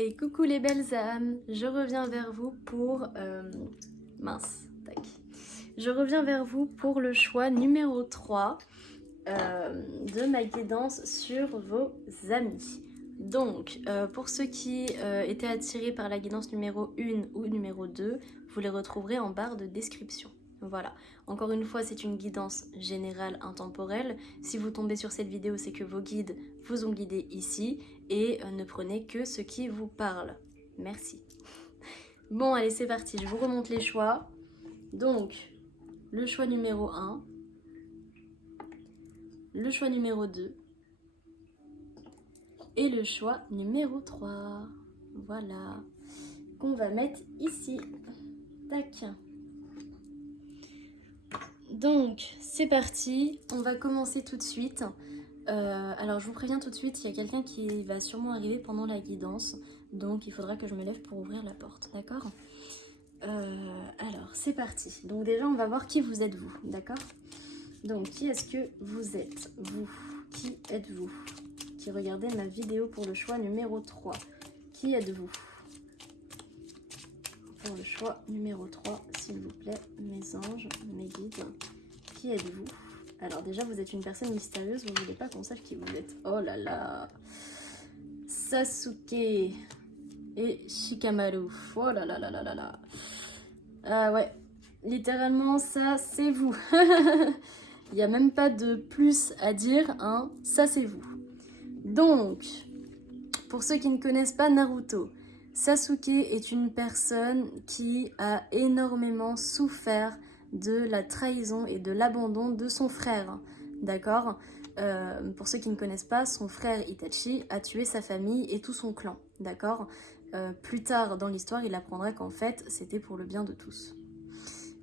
Et coucou les belles âmes, je reviens vers vous pour... tac. Je reviens vers vous pour le choix numéro 3 de ma guidance sur vos amis. Donc, pour ceux qui étaient attirés par la guidance numéro 1 ou numéro 2, vous les retrouverez en barre de description. Voilà, encore une fois, c'est une guidance générale intemporelle. Si vous tombez sur cette vidéo, c'est que vos guides vous ont guidé ici et ne prenez que ce qui vous parle. Merci. Bon, allez, c'est parti, je vous remonte les choix. Donc, le choix numéro 1, le choix numéro 2 et le choix numéro 3. Voilà, qu'on va mettre ici. Tac. Donc, c'est parti, on va commencer tout de suite. Alors, je vous préviens tout de suite, il y a quelqu'un qui va sûrement arriver pendant la guidance, donc il faudra que je me lève pour ouvrir la porte, d'accord? Alors, c'est parti. Donc déjà, on va voir qui vous êtes vous, d'accord? Donc, qui est-ce que vous êtes, vous? Qui êtes-vous? Qui regardez ma vidéo pour le choix numéro 3. Qui êtes-vous? Pour le choix numéro 3, s'il vous plaît, mes anges, mes guides. Qui êtes-vous? Alors déjà, vous êtes une personne mystérieuse, vous ne voulez pas qu'on sache qui vous êtes. Oh là là! Sasuke et Shikamaru. Oh là là là là là là. Ah ouais, littéralement, ça, c'est vous. Il n'y a même pas de plus à dire, hein. Ça, c'est vous. Donc, pour ceux qui ne connaissent pas Naruto, Sasuke est une personne qui a énormément souffert de la trahison et de l'abandon de son frère, d'accord? Pour ceux qui ne connaissent pas, son frère Itachi a tué sa famille et tout son clan, d'accord? Plus tard dans l'histoire, il apprendra qu'en fait, c'était pour le bien de tous.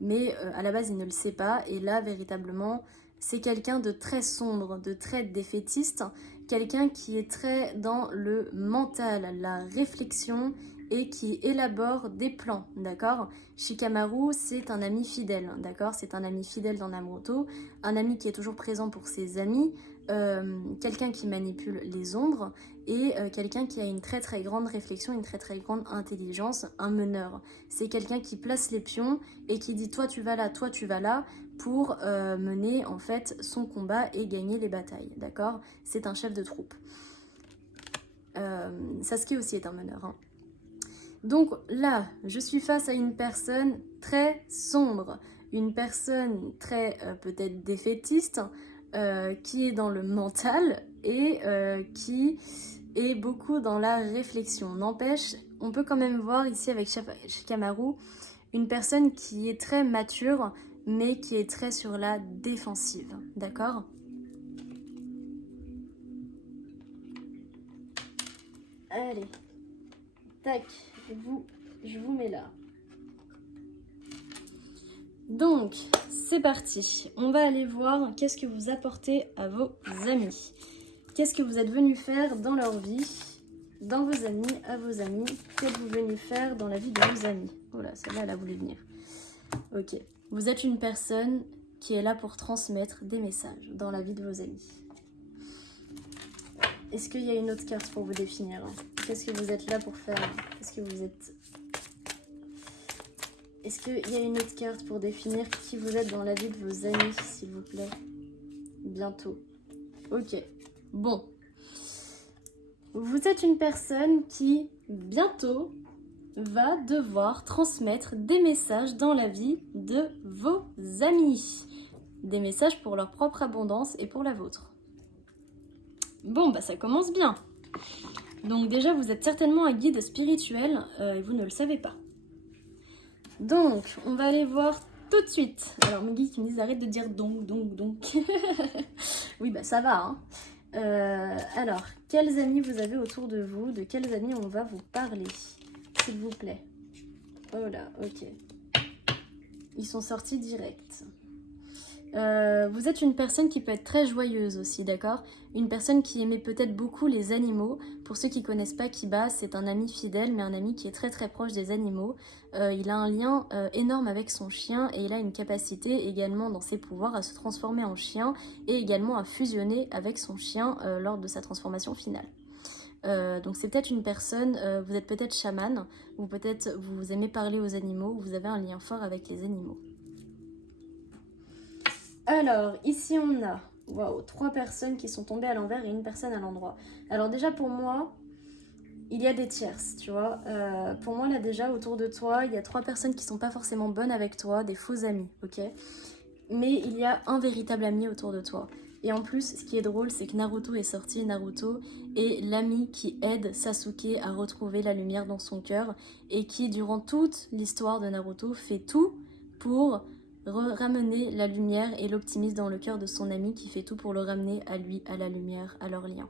Mais à la base, il ne le sait pas, et là, véritablement, c'est quelqu'un de très sombre, de très défaitiste, quelqu'un qui est très dans le mental, la réflexion, et qui élabore des plans, d'accord? Shikamaru, c'est un ami fidèle, d'accord? C'est un ami fidèle dans Naruto, un ami qui est toujours présent pour ses amis, quelqu'un qui manipule les ombres, et quelqu'un qui a une très très grande réflexion, une très très grande intelligence, un meneur. C'est quelqu'un qui place les pions et qui dit toi tu vas là, pour mener en fait son combat et gagner les batailles, d'accord? C'est un chef de troupe. Sasuke aussi est un meneur, hein. Donc là, je suis face à une personne très sombre, une personne très peut-être défaitiste, qui est dans le mental et qui est beaucoup dans la réflexion. N'empêche, on peut quand même voir ici avec Shikamaru une personne qui est très mature, mais qui est très sur la défensive, d'accord? Allez, tac, je vous mets là. Donc, c'est parti. On va aller voir qu'est-ce que vous apportez à vos amis. Qu'est-ce que vous êtes venu faire dans leur vie, dans vos amis, à vos amis. Qu'êtes-vous venu faire dans la vie de vos amis? Oh là, celle-là, elle a voulu venir. Ok. Vous êtes une personne qui est là pour transmettre des messages dans la vie de vos amis. Est-ce qu'il y a une autre carte pour vous définir? Qu'est-ce que vous êtes là pour faire? Est-ce qu'il y a une autre carte pour définir qui vous êtes dans la vie de vos amis, s'il vous plaît? Bientôt. Ok. Bon. Vous êtes une personne qui, bientôt, va devoir transmettre des messages dans la vie de vos amis. Des messages pour leur propre abondance et pour la vôtre. Bon, bah ça commence bien. Donc déjà, vous êtes certainement un guide spirituel et vous ne le savez pas. Donc, on va aller voir tout de suite. Alors, mes guides qui me disent arrête de dire donc. Oui, bah ça va, hein. Alors, quels amis vous avez autour de vous? De quels amis on va vous parler, s'il vous plaît? Oh là, ok. Ils sont sortis direct. Vous êtes une personne qui peut être très joyeuse aussi, d'accord? Une personne qui aimait peut-être beaucoup les animaux. Pour ceux qui ne connaissent pas Kiba, c'est un ami fidèle, mais un ami qui est très très proche des animaux. Il a un lien énorme avec son chien et il a une capacité également dans ses pouvoirs à se transformer en chien et également à fusionner avec son chien lors de sa transformation finale. Donc c'est peut-être une personne, vous êtes peut-être chaman, ou peut-être vous aimez parler aux animaux, ou vous avez un lien fort avec les animaux. Alors, ici on a, waouh, 3 personnes qui sont tombées à l'envers et une personne à l'endroit. Alors déjà pour moi, il y a des tierces, tu vois. Pour moi là déjà, autour de toi, il y a 3 personnes qui sont pas forcément bonnes avec toi, des faux amis, ok? Mais il y a un véritable ami autour de toi. Et en plus, ce qui est drôle, c'est que Naruto est sorti. Naruto est l'ami qui aide Sasuke à retrouver la lumière dans son cœur et qui, durant toute l'histoire de Naruto, fait tout pour ramener la lumière et l'optimisme dans le cœur de son ami, qui fait tout pour le ramener à lui, à la lumière, à leur lien.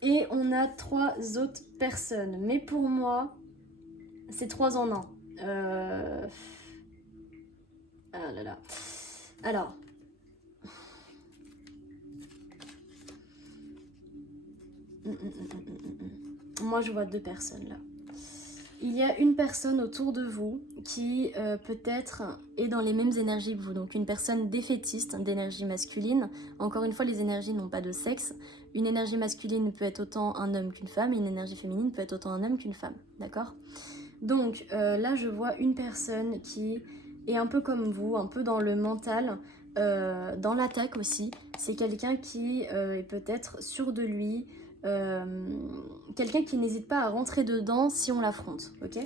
Et on a 3 autres personnes. Mais pour moi, c'est 3 en 1. Ah là là. Alors. Moi, je vois 2 personnes là. Il y a une personne autour de vous qui peut-être est dans les mêmes énergies que vous. Donc une personne défaitiste, d'énergie masculine. Encore une fois, les énergies n'ont pas de sexe. Une énergie masculine peut être autant un homme qu'une femme. Et une énergie féminine peut être autant un homme qu'une femme. D'accord? Donc là, je vois une personne qui est un peu comme vous, un peu dans le mental, dans l'attaque aussi. C'est quelqu'un qui est peut-être sûr de lui, quelqu'un qui n'hésite pas à rentrer dedans si on l'affronte, ok?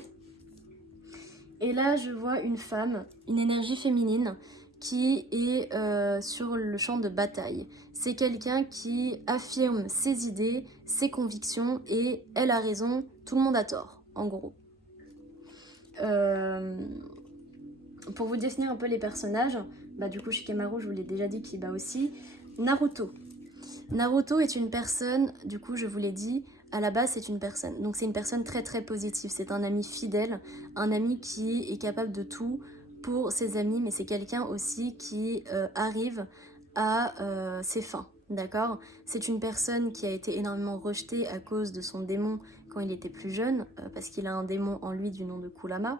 Et là, je vois une femme, une énergie féminine, qui est sur le champ de bataille. C'est quelqu'un qui affirme ses idées, ses convictions, et elle a raison, tout le monde a tort, en gros. Pour vous définir un peu les personnages, bah du coup Shikamaru, je vous l'ai déjà dit, qui bat aussi. Naruto. Naruto est une personne, du coup je vous l'ai dit, à la base c'est une personne. Donc c'est une personne très très positive, c'est un ami fidèle, un ami qui est capable de tout pour ses amis, mais c'est quelqu'un aussi qui arrive à ses fins, d'accord? C'est une personne qui a été énormément rejetée à cause de son démon quand il était plus jeune, parce qu'il a un démon en lui du nom de Kurama.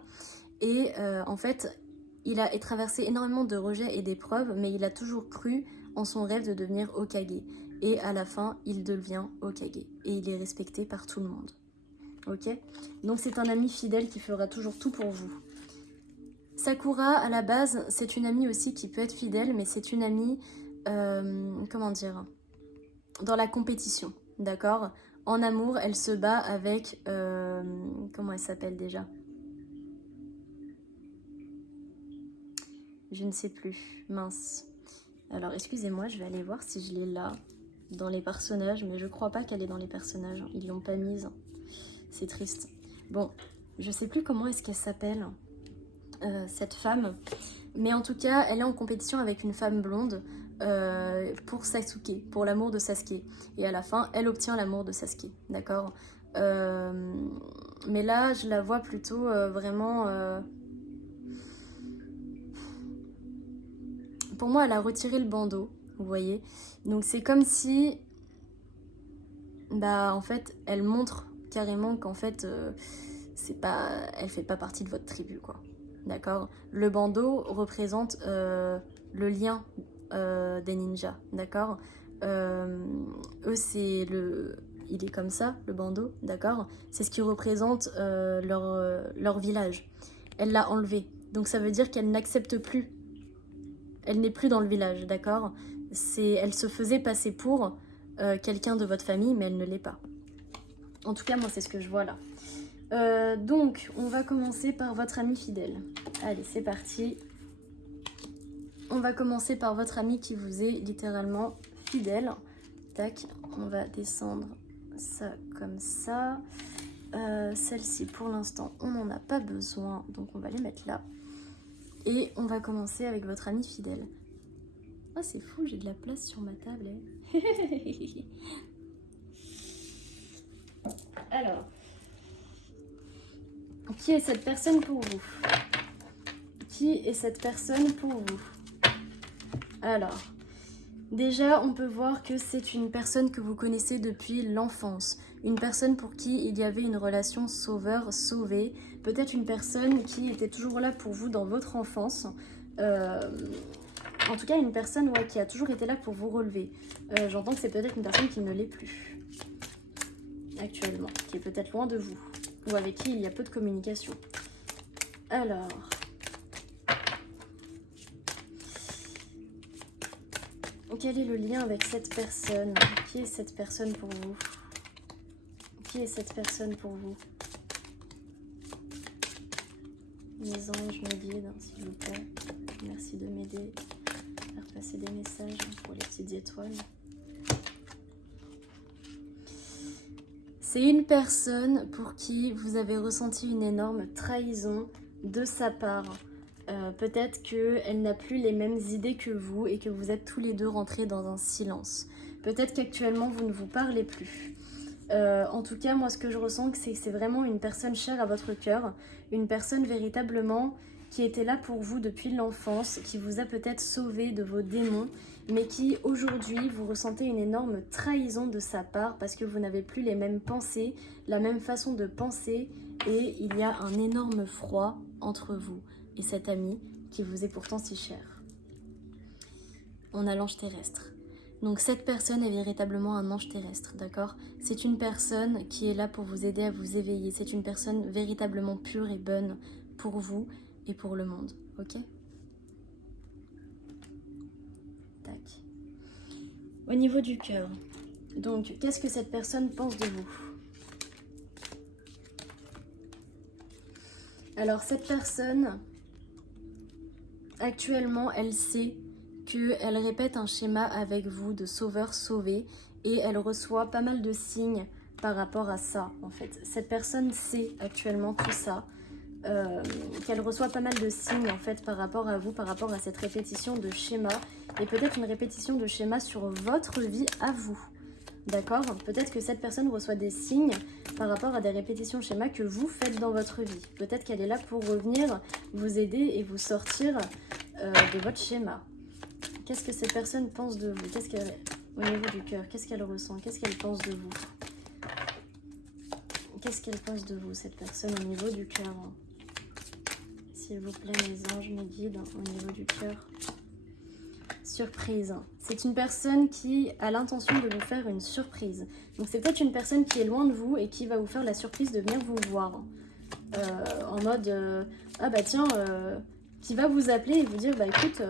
Et en fait, il a traversé énormément de rejets et d'épreuves, mais il a toujours cru en son rêve de devenir Hokage. Et à la fin, il devient Hokage. Et il est respecté par tout le monde. Ok? Donc c'est un ami fidèle qui fera toujours tout pour vous. Sakura, à la base, c'est une amie aussi qui peut être fidèle, mais c'est une amie, comment dire, dans la compétition, d'accord? En amour, elle se bat avec, comment elle s'appelle déjà? Je ne sais plus, mince. Alors excusez-moi, je vais aller voir si je l'ai là, dans les personnages, mais je crois pas qu'elle est dans les personnages, ils l'ont pas mise. C'est triste. Bon, je sais plus comment est-ce qu'elle s'appelle, cette femme, mais en tout cas, elle est en compétition avec une femme blonde pour Sasuke, pour l'amour de Sasuke. Et à la fin, elle obtient l'amour de Sasuke, d'accord? Mais là, je la vois plutôt vraiment... Pour moi, elle a retiré le bandeau, vous voyez. Donc c'est comme si, bah en fait, elle montre carrément qu'en fait, c'est pas, elle fait pas partie de votre tribu, quoi. D'accord? Le bandeau représente le lien des ninjas, d'accord? Eux, c'est le... Il est comme ça, le bandeau, d'accord? C'est ce qui représente leur village. Elle l'a enlevé. Donc ça veut dire qu'elle n'accepte plus. Elle n'est plus dans le village, d'accord? Elle se faisait passer pour quelqu'un de votre famille, mais elle ne l'est pas. En tout cas, moi, c'est ce que je vois là. Donc, on va commencer par votre ami fidèle. Allez, c'est parti. On va commencer par votre ami qui vous est littéralement fidèle. Tac, on va descendre ça comme ça. Celle-ci, pour l'instant, on n'en a pas besoin, donc on va les mettre là. Et on va commencer avec votre ami fidèle. Ah, c'est fou, j'ai de la place sur ma table. Hein. Alors, qui est cette personne pour vous? Qui est cette personne pour vous? Alors, déjà, on peut voir que c'est une personne que vous connaissez depuis l'enfance. Une personne pour qui il y avait une relation sauveur-sauvé. Peut-être une personne qui était toujours là pour vous dans votre enfance. En tout cas, une personne qui a toujours été là pour vous relever. J'entends que c'est peut-être une personne qui ne l'est plus actuellement, qui est peut-être loin de vous, ou avec qui il y a peu de communication. Alors... quel est le lien avec cette personne? Qui est cette personne pour vous? Qui est cette personne pour vous? Mes anges me guident, s'il vous plaît. Merci de m'aider à faire passer des messages pour les petites étoiles. C'est une personne pour qui vous avez ressenti une énorme trahison de sa part. Peut-être qu'elle n'a plus les mêmes idées que vous et que vous êtes tous les deux rentrés dans un silence. Peut-être qu'actuellement vous ne vous parlez plus. En tout cas, moi ce que je ressens, c'est que c'est vraiment une personne chère à votre cœur, une personne véritablement qui était là pour vous depuis l'enfance, qui vous a peut-être sauvé de vos démons, mais qui aujourd'hui vous ressentez une énorme trahison de sa part parce que vous n'avez plus les mêmes pensées, la même façon de penser, et il y a un énorme froid entre vous et cet ami qui vous est pourtant si cher. On a l'ange terrestre. Donc cette personne est véritablement un ange terrestre, d'accord? C'est une personne qui est là pour vous aider à vous éveiller. C'est une personne véritablement pure et bonne pour vous et pour le monde, ok? Tac. Au niveau du cœur, donc qu'est-ce que cette personne pense de vous? Alors cette personne, actuellement, elle sait qu'elle répète un schéma avec vous de sauveur-sauvé et elle reçoit pas mal de signes par rapport à ça, en fait. Cette personne sait actuellement tout ça, qu'elle reçoit pas mal de signes, en fait, par rapport à vous, par rapport à cette répétition de schéma, et peut-être une répétition de schéma sur votre vie à vous, d'accord? Peut-être que cette personne reçoit des signes par rapport à des répétitions de schéma que vous faites dans votre vie. Peut-être qu'elle est là pour revenir vous aider et vous sortir de votre schéma. Qu'est-ce que cette personne pense de vous? Qu'est-ce qu'elle, au niveau du cœur, qu'est-ce qu'elle ressent? Qu'est-ce qu'elle pense de vous? Qu'est-ce qu'elle pense de vous, cette personne, au niveau du cœur? S'il vous plaît, mes anges, mes guides, au niveau du cœur. Surprise. C'est une personne qui a l'intention de vous faire une surprise. Donc c'est peut-être une personne qui est loin de vous et qui va vous faire la surprise de venir vous voir. En mode, ah bah tiens, qui va vous appeler et vous dire, bah écoute...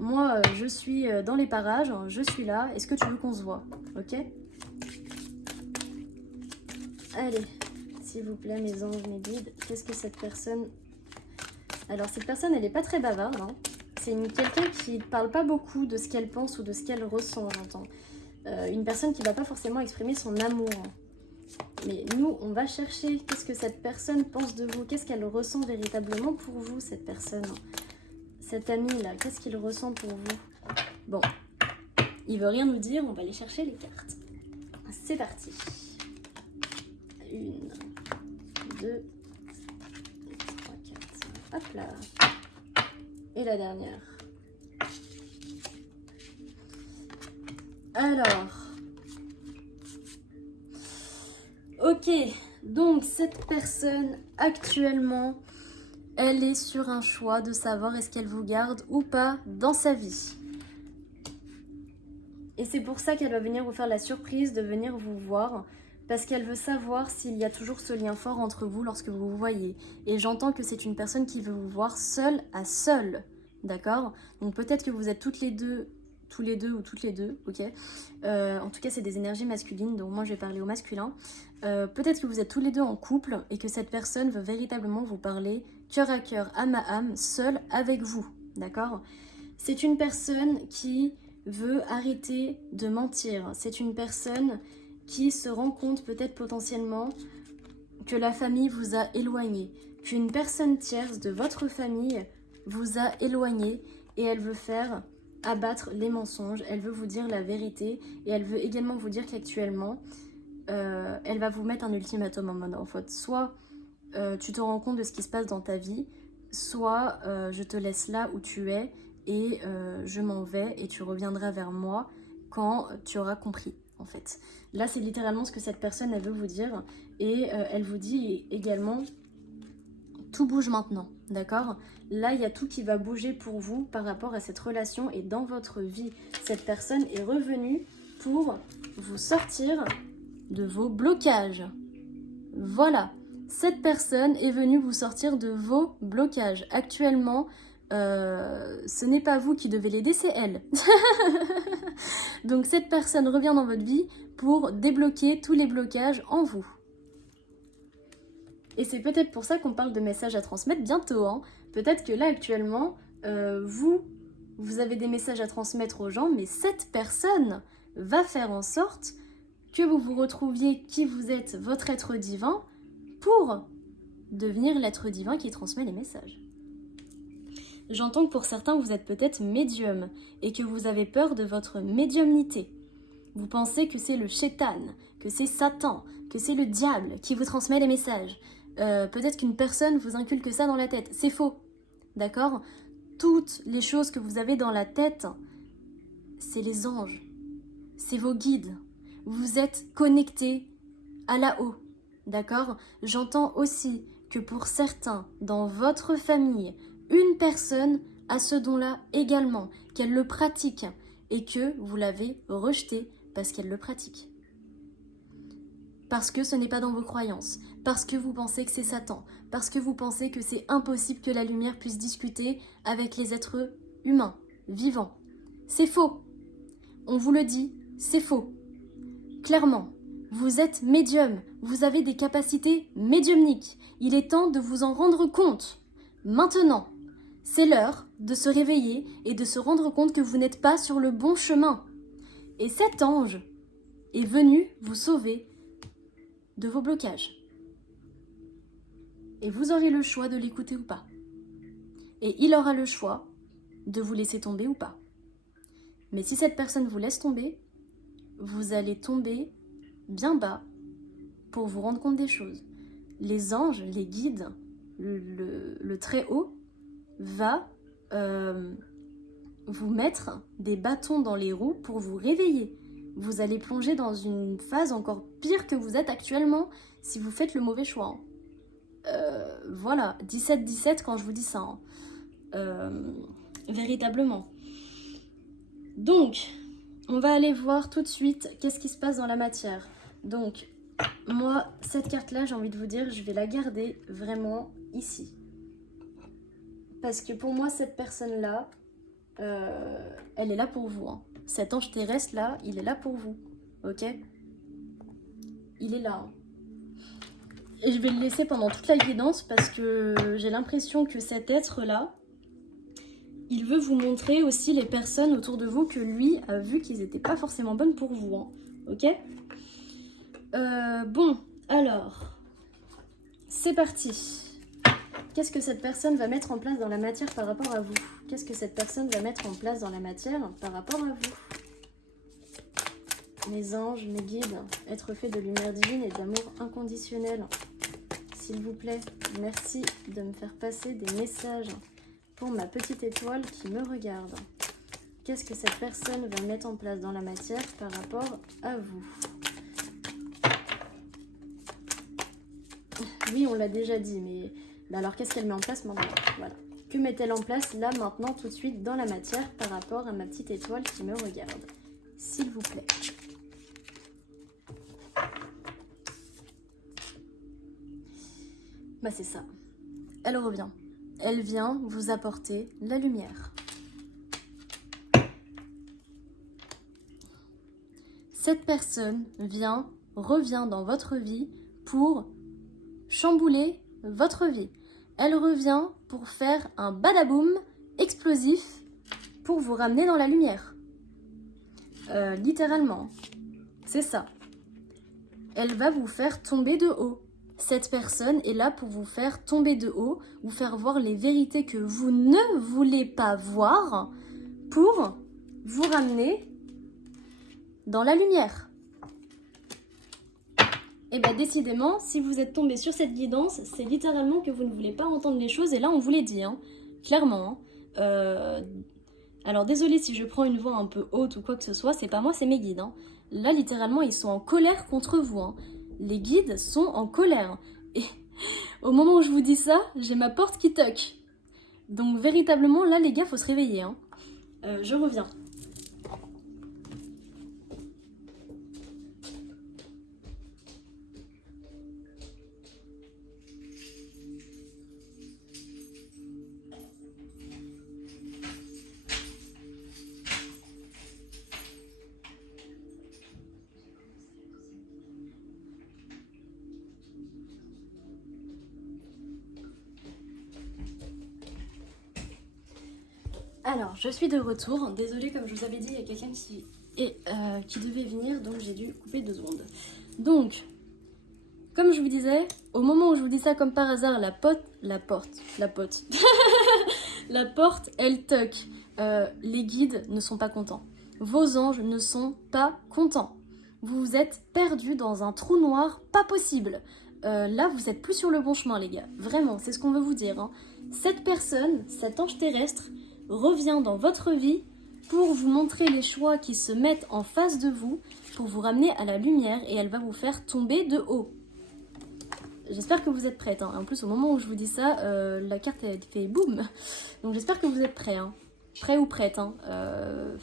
moi, je suis dans les parages, je suis là, est-ce que tu veux qu'on se voit? Ok? Allez, s'il vous plaît, mes anges, mes guides, qu'est-ce que cette personne... Alors, cette personne, elle n'est pas très bavarde, hein. C'est quelqu'un qui ne parle pas beaucoup de ce qu'elle pense ou de ce qu'elle ressent, j'entends. Une personne qui ne va pas forcément exprimer son amour. Mais nous, on va chercher qu'est-ce que cette personne pense de vous, qu'est-ce qu'elle ressent véritablement pour vous, cette personne. Cet ami-là, qu'est-ce qu'il ressent pour vous? Bon, il veut rien nous dire, on va aller chercher les cartes. C'est parti. 1, 2, 3, 4. Hop là. Et la dernière. Alors. Ok, donc cette personne actuellement... elle est sur un choix de savoir est-ce qu'elle vous garde ou pas dans sa vie. Et c'est pour ça qu'elle va venir vous faire la surprise de venir vous voir, parce qu'elle veut savoir s'il y a toujours ce lien fort entre vous lorsque vous vous voyez. Et j'entends que c'est une personne qui veut vous voir seule à seule, d'accord? Donc peut-être que vous êtes toutes les deux, tous les deux ou toutes les deux, ok? En tout cas, c'est des énergies masculines, donc moi je vais parler au masculin. Peut-être que vous êtes tous les deux en couple et que cette personne veut véritablement vous parler cœur à cœur, âme à âme, seule avec vous, d'accord? C'est une personne qui veut arrêter de mentir. C'est une personne qui se rend compte peut-être potentiellement que la famille vous a éloigné, qu'une personne tierce de votre famille vous a éloigné et elle veut faire abattre les mensonges, elle veut vous dire la vérité et elle veut également vous dire qu'actuellement, elle va vous mettre un ultimatum en mode en fait, soit tu te rends compte de ce qui se passe dans ta vie, soit je te laisse là où tu es et je m'en vais et tu reviendras vers moi quand tu auras compris, en fait. Là, c'est littéralement ce que cette personne, elle veut vous dire. Et elle vous dit également tout bouge maintenant, d'accord? Là, il y a tout qui va bouger pour vous par rapport à cette relation et dans votre vie. Cette personne est revenue pour vous sortir de vos blocages. Voilà, cette personne est venue vous sortir de vos blocages. Actuellement, ce n'est pas vous qui devez l'aider, c'est elle. Donc cette personne revient dans votre vie pour débloquer tous les blocages en vous. Et c'est peut-être pour ça qu'on parle de messages à transmettre bientôt. Hein. Peut-être que là, actuellement, vous avez des messages à transmettre aux gens, mais cette personne va faire en sorte que vous vous retrouviez qui vous êtes, votre être divin, pour devenir l'être divin qui transmet les messages. J'entends que pour certains, vous êtes peut-être médium et que vous avez peur de votre médiumnité. Vous pensez que c'est le shaitan, que c'est Satan, que c'est le diable qui vous transmet les messages. Peut-être qu'une personne vous inculque ça dans la tête. C'est faux, d'accord? Toutes les choses que vous avez dans la tête, c'est les anges, c'est vos guides. Vous êtes connectés à là-haut, d'accord? J'entends aussi que pour certains, dans votre famille, une personne a ce don-là également, qu'elle le pratique et que vous l'avez rejeté parce qu'elle le pratique. Parce que ce n'est pas dans vos croyances, parce que vous pensez que c'est Satan, parce que vous pensez que c'est impossible que la lumière puisse discuter avec les êtres humains, vivants. C'est faux. On vous le dit, c'est faux. Clairement, vous êtes médium, vous avez des capacités médiumniques. Il est temps de vous en rendre compte. Maintenant, c'est l'heure de se réveiller et de se rendre compte que vous n'êtes pas sur le bon chemin. Et cet ange est venu vous sauver de vos blocages. Et vous aurez le choix de l'écouter ou pas. Et il aura le choix de vous laisser tomber ou pas. Mais si cette personne vous laisse tomber, vous allez tomber bien bas pour vous rendre compte des choses. Les anges, les guides, le Très-Haut va vous mettre des bâtons dans les roues pour vous réveiller. Vous allez plonger dans une phase encore pire que vous êtes actuellement si vous faites le mauvais choix. Voilà, 17-17 quand je vous dis ça. Véritablement. Donc, on va aller voir tout de suite qu'est-ce qui se passe dans la matière. Donc, moi, cette carte-là, j'ai envie de vous dire, je vais la garder vraiment ici. Parce que pour moi, cette personne-là, elle est là pour vous. Hein. Cet ange terrestre là, il est là pour vous, ok? Il est là. Hein. Et je vais le laisser pendant toute la guidance parce que j'ai l'impression que cet être-là, il veut vous montrer aussi les personnes autour de vous que lui a vu qu'ils n'étaient pas forcément bonnes pour vous, hein, ok? Bon, alors, c'est parti. Qu'est-ce que cette personne va mettre en place dans la matière par rapport à vous? Qu'est-ce que cette personne va mettre en place dans la matière par rapport à vous? Mes anges, mes guides, êtres faits de lumière divine et d'amour inconditionnel. S'il vous plaît, merci de me faire passer des messages pour ma petite étoile qui me regarde. Qu'est-ce que cette personne va mettre en place dans la matière par rapport à vous? Oui, on l'a déjà dit, mais alors qu'est-ce qu'elle met en place maintenant? Voilà. Que met-elle en place là, maintenant, tout de suite, dans la matière par rapport à ma petite étoile qui me regarde? S'il vous plaît. Bah c'est ça. Elle revient. Elle vient vous apporter la lumière. Cette personne revient dans votre vie pour chambouler votre vie. Elle revient pour faire un badaboum explosif pour vous ramener dans la lumière. Littéralement. C'est ça. Elle va vous faire tomber de haut. Cette personne est là pour vous faire tomber de haut, vous faire voir les vérités que vous ne voulez pas voir pour vous ramener dans la lumière. Et bien décidément, si vous êtes tombé sur cette guidance, c'est littéralement que vous ne voulez pas entendre les choses et là on vous les dit, hein, clairement. Alors désolé si je prends une voix un peu haute ou quoi que ce soit, c'est pas moi, c'est mes guides. Hein. Là littéralement ils sont en colère contre vous. Hein. Les guides sont en colère. Et Au moment où je vous dis ça, j'ai ma porte qui toque. Donc véritablement, là les gars, faut se réveiller. Hein. Je reviens. Alors, je suis de retour. Désolée, comme je vous avais dit, il y a quelqu'un qui devait venir, donc j'ai dû couper 2 secondes. Donc, comme je vous disais, au moment où je vous dis ça comme par hasard, la porte, la porte, elle toque. Les guides ne sont pas contents. Vos anges ne sont pas contents. Vous vous êtes perdus dans un trou noir pas possible. Là, vous êtes plus sur le bon chemin, les gars. Vraiment, c'est ce qu'on veut vous dire. Hein. Cette personne, cet ange terrestre, revient dans votre vie pour vous montrer les choix qui se mettent en face de vous, pour vous ramener à la lumière et elle va vous faire tomber de haut. J'espère que vous êtes prêtes. Hein. En plus, au moment où je vous dis ça, la carte elle fait boum. Donc j'espère que vous êtes prêts. Hein. Prêts ou prêtes. Hein.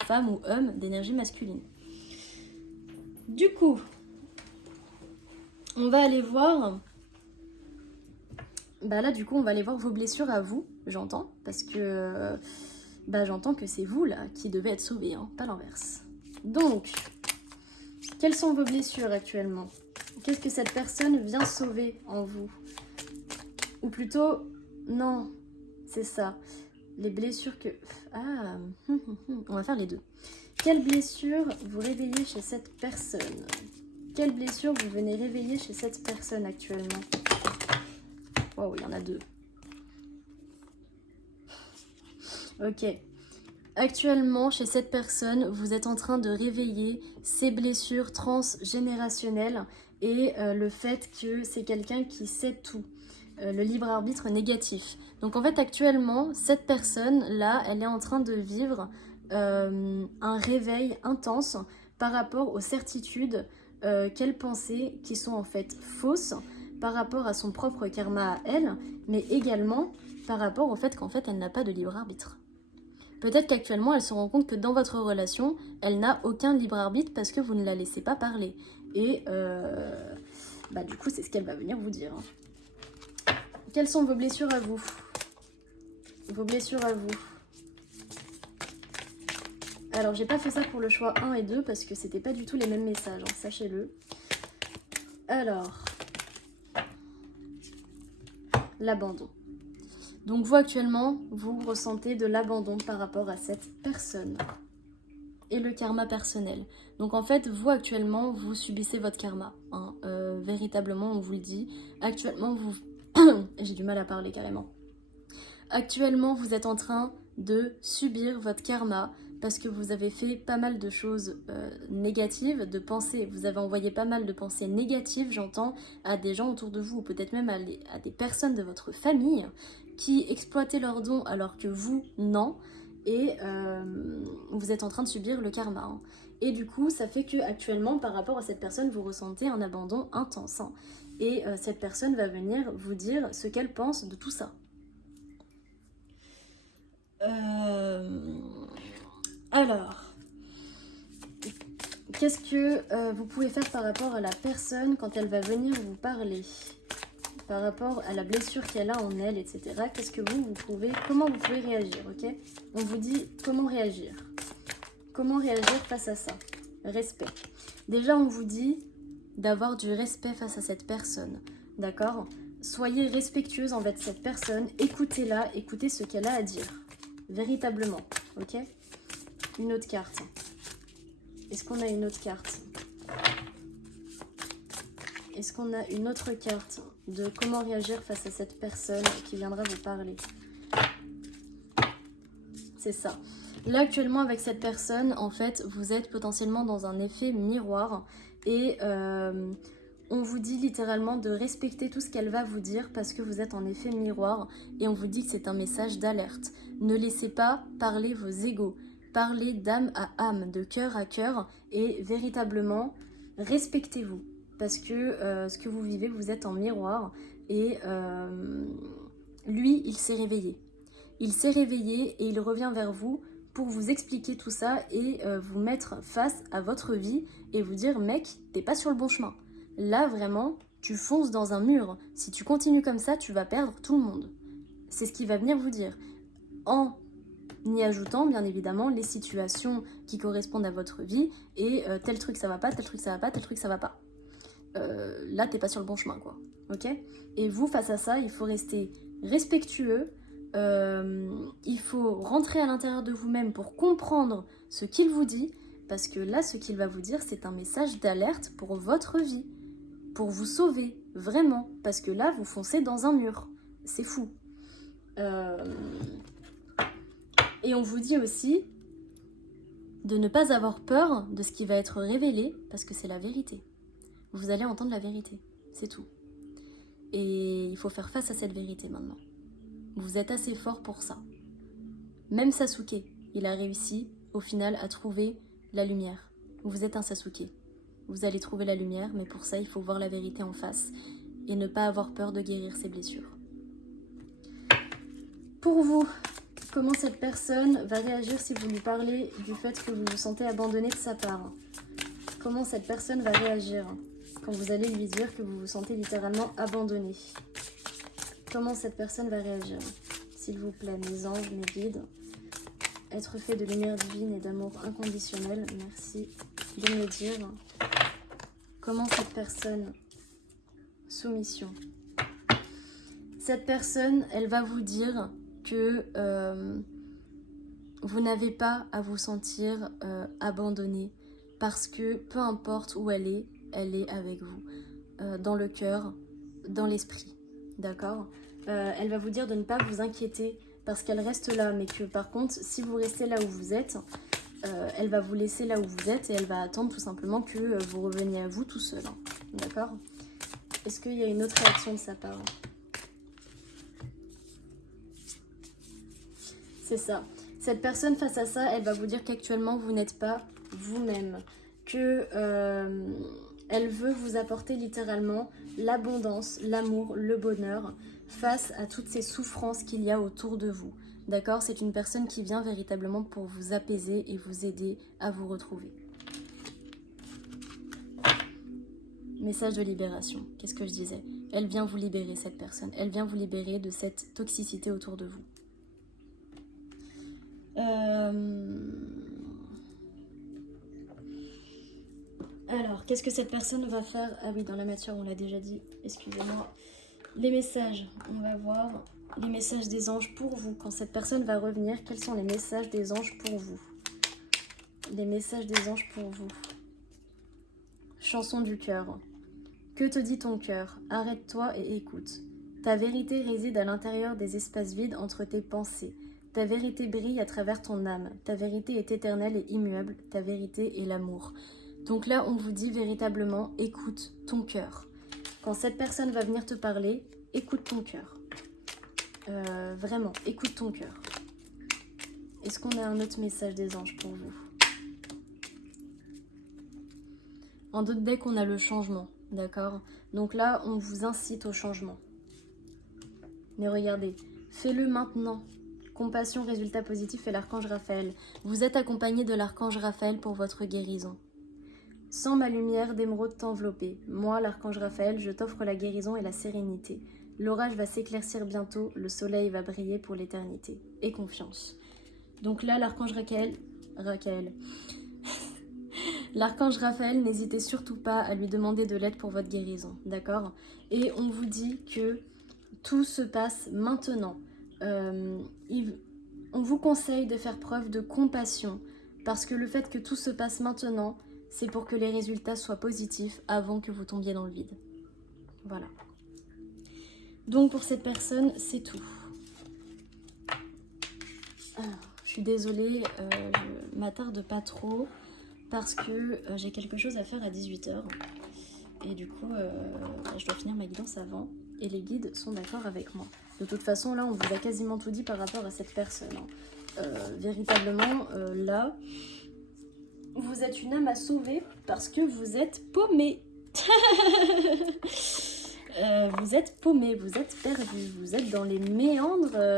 Femme ou homme d'énergie masculine. Du coup, on va aller voir... Bah là, du coup, on va aller voir vos blessures à vous, j'entends. Parce que... j'entends que c'est vous, là, qui devez être sauvés, hein, pas l'inverse. Donc, quelles sont vos blessures actuellement ? Qu'est-ce que cette personne vient sauver en vous ? Ou plutôt, non, c'est ça. Les blessures que... Ah, on va faire les deux. Quelle blessure vous réveillez chez cette personne ? Quelle blessure vous venez réveiller chez cette personne actuellement ? Wow, il y en a 2. Ok. Actuellement, chez cette personne, vous êtes en train de réveiller ces blessures transgénérationnelles et le fait que c'est quelqu'un qui sait tout. Le libre arbitre négatif. Donc en fait, actuellement, cette personne-là, elle est en train de vivre un réveil intense par rapport aux certitudes qu'elle pensait qui sont en fait fausses par rapport à son propre karma à elle, mais également par rapport au fait qu'en fait, elle n'a pas de libre arbitre. Peut-être qu'actuellement, elle se rend compte que dans votre relation, elle n'a aucun libre arbitre parce que vous ne la laissez pas parler. Et du coup, c'est ce qu'elle va venir vous dire. Quelles sont vos blessures à vous ? Vos blessures à vous. Alors, j'ai pas fait ça pour le choix 1 et 2 parce que c'était pas du tout les mêmes messages, hein, sachez-le. Alors, l'abandon. Donc vous actuellement, vous ressentez de l'abandon par rapport à cette personne. Et le karma personnel. Donc en fait, vous actuellement, vous subissez votre karma. Hein. Véritablement, on vous le dit. Actuellement, vous... J'ai du mal à parler carrément. Actuellement, vous êtes en train de subir votre karma parce que vous avez fait pas mal de choses négatives, de pensées. Vous avez envoyé pas mal de pensées négatives, j'entends, à des gens autour de vous, ou peut-être même à des personnes de votre famille qui exploitaient leurs dons alors que vous, non. Et vous êtes en train de subir le karma. Hein. Et du coup, ça fait que actuellement, par rapport à cette personne, vous ressentez un abandon intense. Hein. Et cette personne va venir vous dire ce qu'elle pense de tout ça. Alors, qu'est-ce que vous pouvez faire par rapport à la personne quand elle va venir vous parler ? Par rapport à la blessure qu'elle a en elle, etc. Qu'est-ce que comment vous pouvez réagir, ok ? On vous dit comment réagir. Comment réagir face à ça ? Respect. Déjà, on vous dit d'avoir du respect face à cette personne, d'accord ? Soyez respectueuse envers cette personne, écoutez-la, écoutez ce qu'elle a à dire. Véritablement, ok ? Une autre carte. Est-ce qu'on a une autre carte ? Est-ce qu'on a une autre carte de comment réagir face à cette personne qui viendra vous parler ? C'est ça. Là, actuellement, avec cette personne, en fait, vous êtes potentiellement dans un effet miroir et on vous dit littéralement de respecter tout ce qu'elle va vous dire parce que vous êtes en effet miroir et on vous dit que c'est un message d'alerte. Ne laissez pas parler vos égos. Parlez d'âme à âme, de cœur à cœur et véritablement, respectez-vous. Parce que ce que vous vivez, vous êtes en miroir. et lui, il s'est réveillé. Il s'est réveillé et il revient vers vous pour vous expliquer tout ça et vous mettre face à votre vie et vous dire, mec, t'es pas sur le bon chemin. Là, vraiment, tu fonces dans un mur. Si tu continues comme ça, tu vas perdre tout le monde. C'est ce qu'il va venir vous dire. En y ajoutant, bien évidemment, les situations qui correspondent à votre vie et tel truc ça va pas, tel truc ça va pas, tel truc ça va pas. Là, t'es pas sur le bon chemin, quoi. Ok ? Et vous, face à ça, il faut rester respectueux. Il faut rentrer à l'intérieur de vous-même pour comprendre ce qu'il vous dit, parce que là, ce qu'il va vous dire, c'est un message d'alerte pour votre vie, pour vous sauver, vraiment, parce que là, vous foncez dans un mur. C'est fou. Et on vous dit aussi de ne pas avoir peur de ce qui va être révélé, parce que c'est la vérité. Vous allez entendre la vérité, c'est tout. Et il faut faire face à cette vérité maintenant. Vous êtes assez fort pour ça. Même Sasuke, il a réussi au final à trouver la lumière. Vous êtes un Sasuke. Vous allez trouver la lumière, mais pour ça, il faut voir la vérité en face et ne pas avoir peur de guérir ses blessures. Pour vous, comment cette personne va réagir si vous lui parlez du fait que vous vous sentez abandonné de sa part? Comment cette personne va réagir quand vous allez lui dire que vous vous sentez littéralement abandonné? Comment cette personne va réagir? S'il vous plaît, mes anges, mes guides, être fait de lumière divine et d'amour inconditionnel, merci de me dire comment cette personne, soumission, cette personne, elle va vous dire que vous n'avez pas à vous sentir abandonné, parce que peu importe où elle est avec vous, dans le cœur, dans l'esprit, d'accord? Elle va vous dire de ne pas vous inquiéter parce qu'elle reste là, mais que par contre, si vous restez là où vous êtes, elle va vous laisser là où vous êtes et elle va attendre tout simplement que vous reveniez à vous tout seul, hein, d'accord? Est-ce qu'il y a une autre réaction de sa part? C'est ça. Cette personne, face à ça, elle va vous dire qu'actuellement, vous n'êtes pas vous-même, que elle veut vous apporter littéralement l'abondance, l'amour, le bonheur face à toutes ces souffrances qu'il y a autour de vous. D'accord? C'est une personne qui vient véritablement pour vous apaiser et vous aider à vous retrouver. Message de libération. Qu'est-ce que je disais? Elle vient vous libérer, cette personne. Elle vient vous libérer de cette toxicité autour de vous. Alors, qu'est-ce que cette personne va faire? Ah oui, dans la matière, on l'a déjà dit. Excusez-moi. Les messages, on va voir les messages des anges pour vous. Quand cette personne va revenir, quels sont les messages des anges pour vous? Les messages des anges pour vous. Chanson du cœur. Que te dit ton cœur? Arrête-toi et écoute. Ta vérité réside à l'intérieur des espaces vides entre tes pensées. Ta vérité brille à travers ton âme. Ta vérité est éternelle et immuable. Ta vérité est l'amour. Donc là, on vous dit véritablement, écoute ton cœur. Quand cette personne va venir te parler, écoute ton cœur. Vraiment, écoute ton cœur. Est-ce qu'on a un autre message des anges pour vous? En d'autres decks, on a le changement, d'accord? Donc là, on vous incite au changement. Mais regardez, fais-le maintenant. Compassion, résultat positif et l'archange Raphaël. Vous êtes accompagné de l'archange Raphaël pour votre guérison. Sens ma lumière d'émeraude t'envelopper. Moi, l'archange Raphaël, je t'offre la guérison et la sérénité. L'orage va s'éclaircir bientôt, le soleil va briller pour l'éternité. Et confiance. Donc là, l'archange l'archange Raphaël, n'hésitez surtout pas à lui demander de l'aide pour votre guérison, d'accord? Et on vous dit que tout se passe maintenant. On vous conseille de faire preuve de compassion, parce que le fait que tout se passe maintenant, c'est pour que les résultats soient positifs avant que vous tombiez dans le vide. Voilà. Donc pour cette personne, c'est tout. Alors, je suis désolée, je m'attarde pas trop parce que j'ai quelque chose à faire à 18 h. Et du coup, je dois finir ma guidance avant. Et les guides sont d'accord avec moi. De toute façon, là, on vous a quasiment tout dit par rapport à cette personne. Véritablement, là... Vous êtes une âme à sauver parce que vous êtes paumé. Vous êtes paumé, vous êtes perdu, vous êtes dans les méandres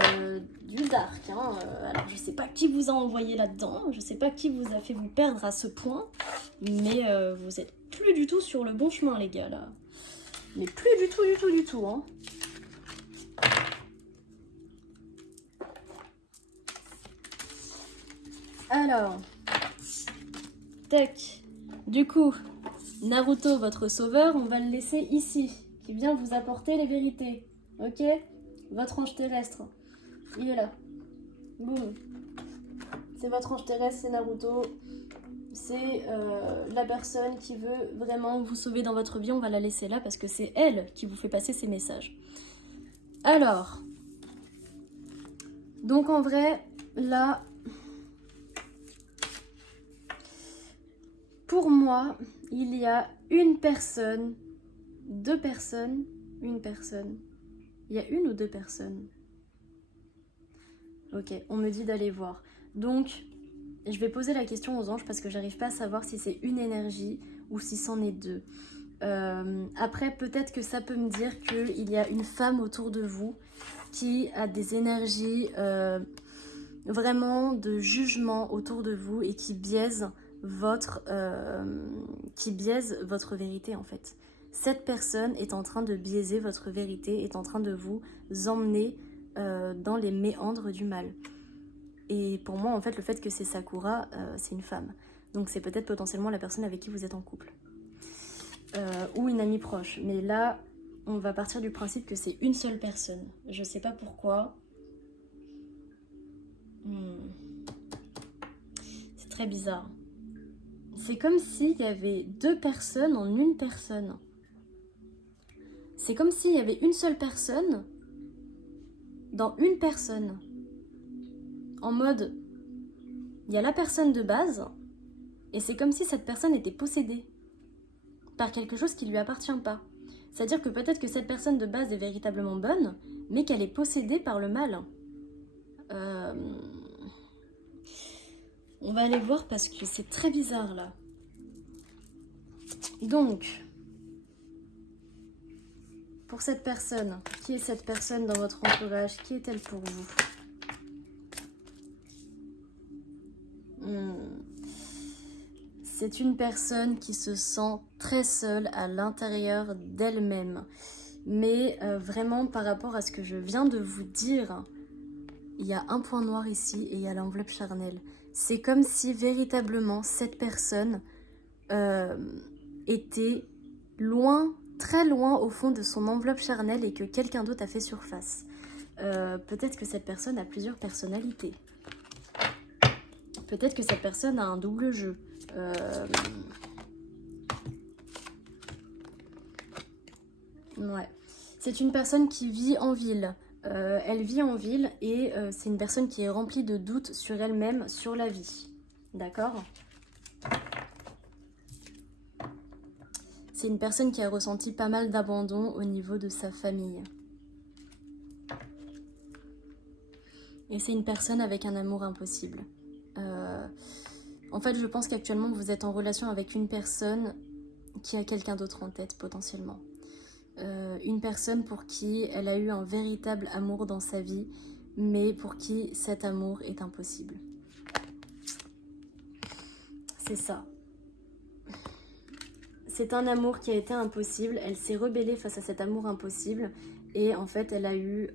du dark. Hein. Alors je sais pas qui vous a envoyé là-dedans, je sais pas qui vous a fait vous perdre à ce point, mais vous êtes plus du tout sur le bon chemin les gars là. Mais plus du tout, du tout. Hein. Alors, tac, du coup, Naruto, votre sauveur, on va le laisser ici, qui vient vous apporter les vérités, ok? Votre ange terrestre, il est là, boum, c'est votre ange terrestre, c'est Naruto, c'est la personne qui veut vraiment vous sauver dans votre vie, on va la laisser là parce que c'est elle qui vous fait passer ces messages. Alors, donc en vrai, là... Pour moi, il y a une personne, deux personnes, une personne. Il y a une ou deux personnes? Ok, on me dit d'aller voir. Donc, je vais poser la question aux anges parce que j'arrive pas à savoir si c'est une énergie ou si c'en est deux. Après, peut-être que ça peut me dire qu'il y a une femme autour de vous qui a des énergies vraiment de jugement autour de vous et qui biaise votre vérité en fait. Cette personne est en train de biaiser votre vérité, est en train de vous emmener dans les méandres du mal. Et pour moi en fait le fait que c'est Sakura, c'est une femme. Donc c'est peut-être potentiellement la personne avec qui vous êtes en couple. Ou une amie proche. Mais là on va partir du principe que c'est une seule personne. Je sais pas pourquoi. C'est très bizarre. C'est comme s'il y avait deux personnes en une personne. C'est comme s'il y avait une seule personne dans une personne. En mode, il y a la personne de base, et c'est comme si cette personne était possédée par quelque chose qui ne lui appartient pas. C'est-à-dire que peut-être que cette personne de base est véritablement bonne, mais qu'elle est possédée par le mal. On va aller voir parce que c'est très bizarre là. Donc, pour cette personne, qui est cette personne dans votre entourage? Qui est-elle pour vous? C'est une personne qui se sent très seule à l'intérieur d'elle-même. Mais vraiment par rapport à ce que je viens de vous dire, il y a un point noir ici et il y a l'enveloppe charnelle. C'est comme si véritablement cette personne était loin, très loin au fond de son enveloppe charnelle et que quelqu'un d'autre a fait surface. Peut-être que cette personne a plusieurs personnalités. Peut-être que cette personne a un double jeu. Ouais. C'est une personne qui vit en ville. Elle vit en ville et c'est une personne qui est remplie de doutes sur elle-même, sur la vie. D'accord ? C'est une personne qui a ressenti pas mal d'abandon au niveau de sa famille. Et c'est une personne avec un amour impossible. En fait, je pense qu'actuellement, vous êtes en relation avec une personne qui a quelqu'un d'autre en tête, potentiellement. Une personne pour qui elle a eu un véritable amour dans sa vie, mais pour qui cet amour est impossible. C'est ça. C'est un amour qui a été impossible, elle s'est rebellée face à cet amour impossible, et en fait, elle a eu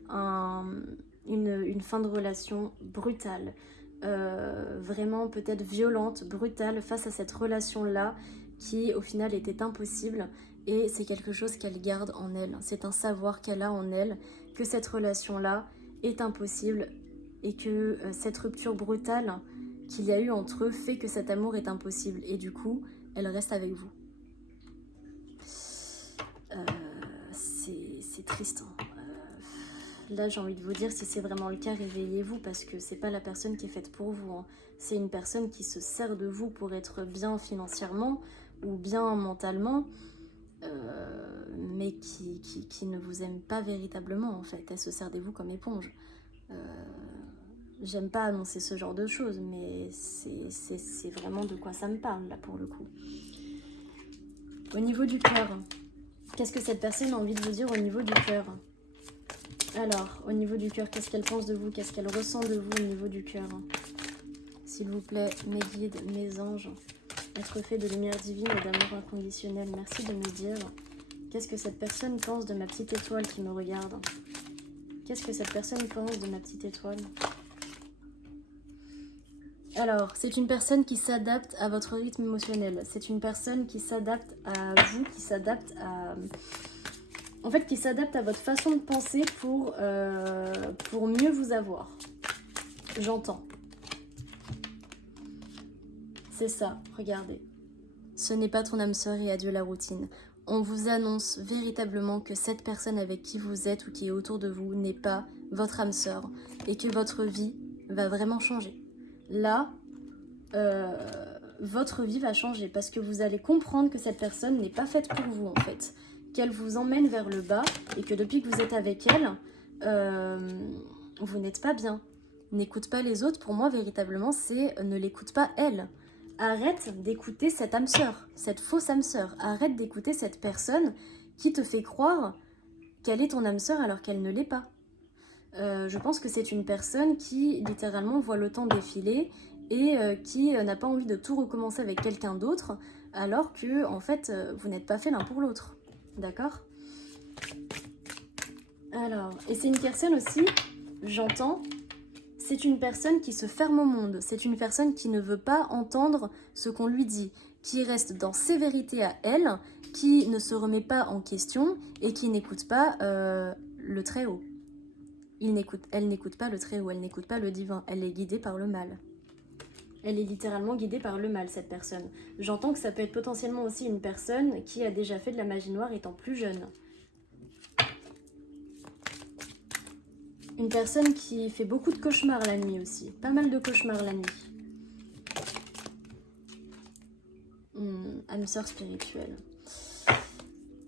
une fin de relation brutale. Vraiment peut-être violente, brutale face à cette relation-là qui au final était impossible et c'est quelque chose qu'elle garde en elle. C'est un savoir qu'elle a en elle que cette relation-là est impossible et que cette rupture brutale qu'il y a eu entre eux fait que cet amour est impossible et du coup, elle reste avec vous. C'est triste. Hein. Là, j'ai envie de vous dire, si c'est vraiment le cas, réveillez-vous parce que c'est pas la personne qui est faite pour vous. Hein. C'est une personne qui se sert de vous pour être bien financièrement ou bien mentalement, mais qui ne vous aime pas véritablement en fait. Elle se sert de vous comme éponge. J'aime pas annoncer ce genre de choses, mais c'est vraiment de quoi ça me parle là pour le coup. Au niveau du cœur, Qu'est-ce que cette personne a envie de vous dire au niveau du cœur? Alors, au niveau du cœur, qu'est-ce qu'elle pense de vous? Qu'est-ce qu'elle ressent de vous au niveau du cœur? S'il vous plaît, mes guides, mes anges, être fait de lumière divine et d'amour inconditionnel, merci de me dire qu'est-ce que cette personne pense de ma petite étoile qui me regarde. Qu'est-ce que cette personne pense de ma petite étoile? Alors, c'est une personne qui s'adapte à votre rythme émotionnel. C'est une personne qui s'adapte à vous, qui s'adapte à... En fait, qui s'adapte à votre façon de penser pour mieux vous avoir. J'entends. C'est ça, regardez. Ce n'est pas ton âme sœur et adieu la routine. On vous annonce véritablement que cette personne avec qui vous êtes ou qui est autour de vous n'est pas votre âme sœur et que votre vie va vraiment changer. Là, votre vie va changer parce que vous allez comprendre que cette personne n'est pas faite pour vous en fait. Qu'elle vous emmène vers le bas et que depuis que vous êtes avec elle, vous n'êtes pas bien. N'écoute pas les autres, pour moi véritablement c'est ne l'écoute pas elle. Arrête d'écouter cette âme sœur, cette fausse âme sœur. Arrête d'écouter cette personne qui te fait croire qu'elle est ton âme sœur alors qu'elle ne l'est pas. Je pense que c'est une personne qui littéralement voit le temps défiler et qui n'a pas envie de tout recommencer avec quelqu'un d'autre alors que en fait vous n'êtes pas fait l'un pour l'autre. D'accord? Alors, et c'est une personne aussi, j'entends, c'est une personne qui se ferme au monde, c'est une personne qui ne veut pas entendre ce qu'on lui dit, qui reste dans ses vérités à elle, qui ne se remet pas en question et qui n'écoute pas le Très-Haut. Elle n'écoute pas le Très-Haut, elle n'écoute pas le divin, elle est guidée par le mal. Elle est littéralement guidée par le mal, cette personne. J'entends que ça peut être potentiellement aussi une personne qui a déjà fait de la magie noire étant plus jeune. Une personne qui fait beaucoup de cauchemars la nuit aussi. Pas mal de cauchemars la nuit. Âme sœur spirituelle.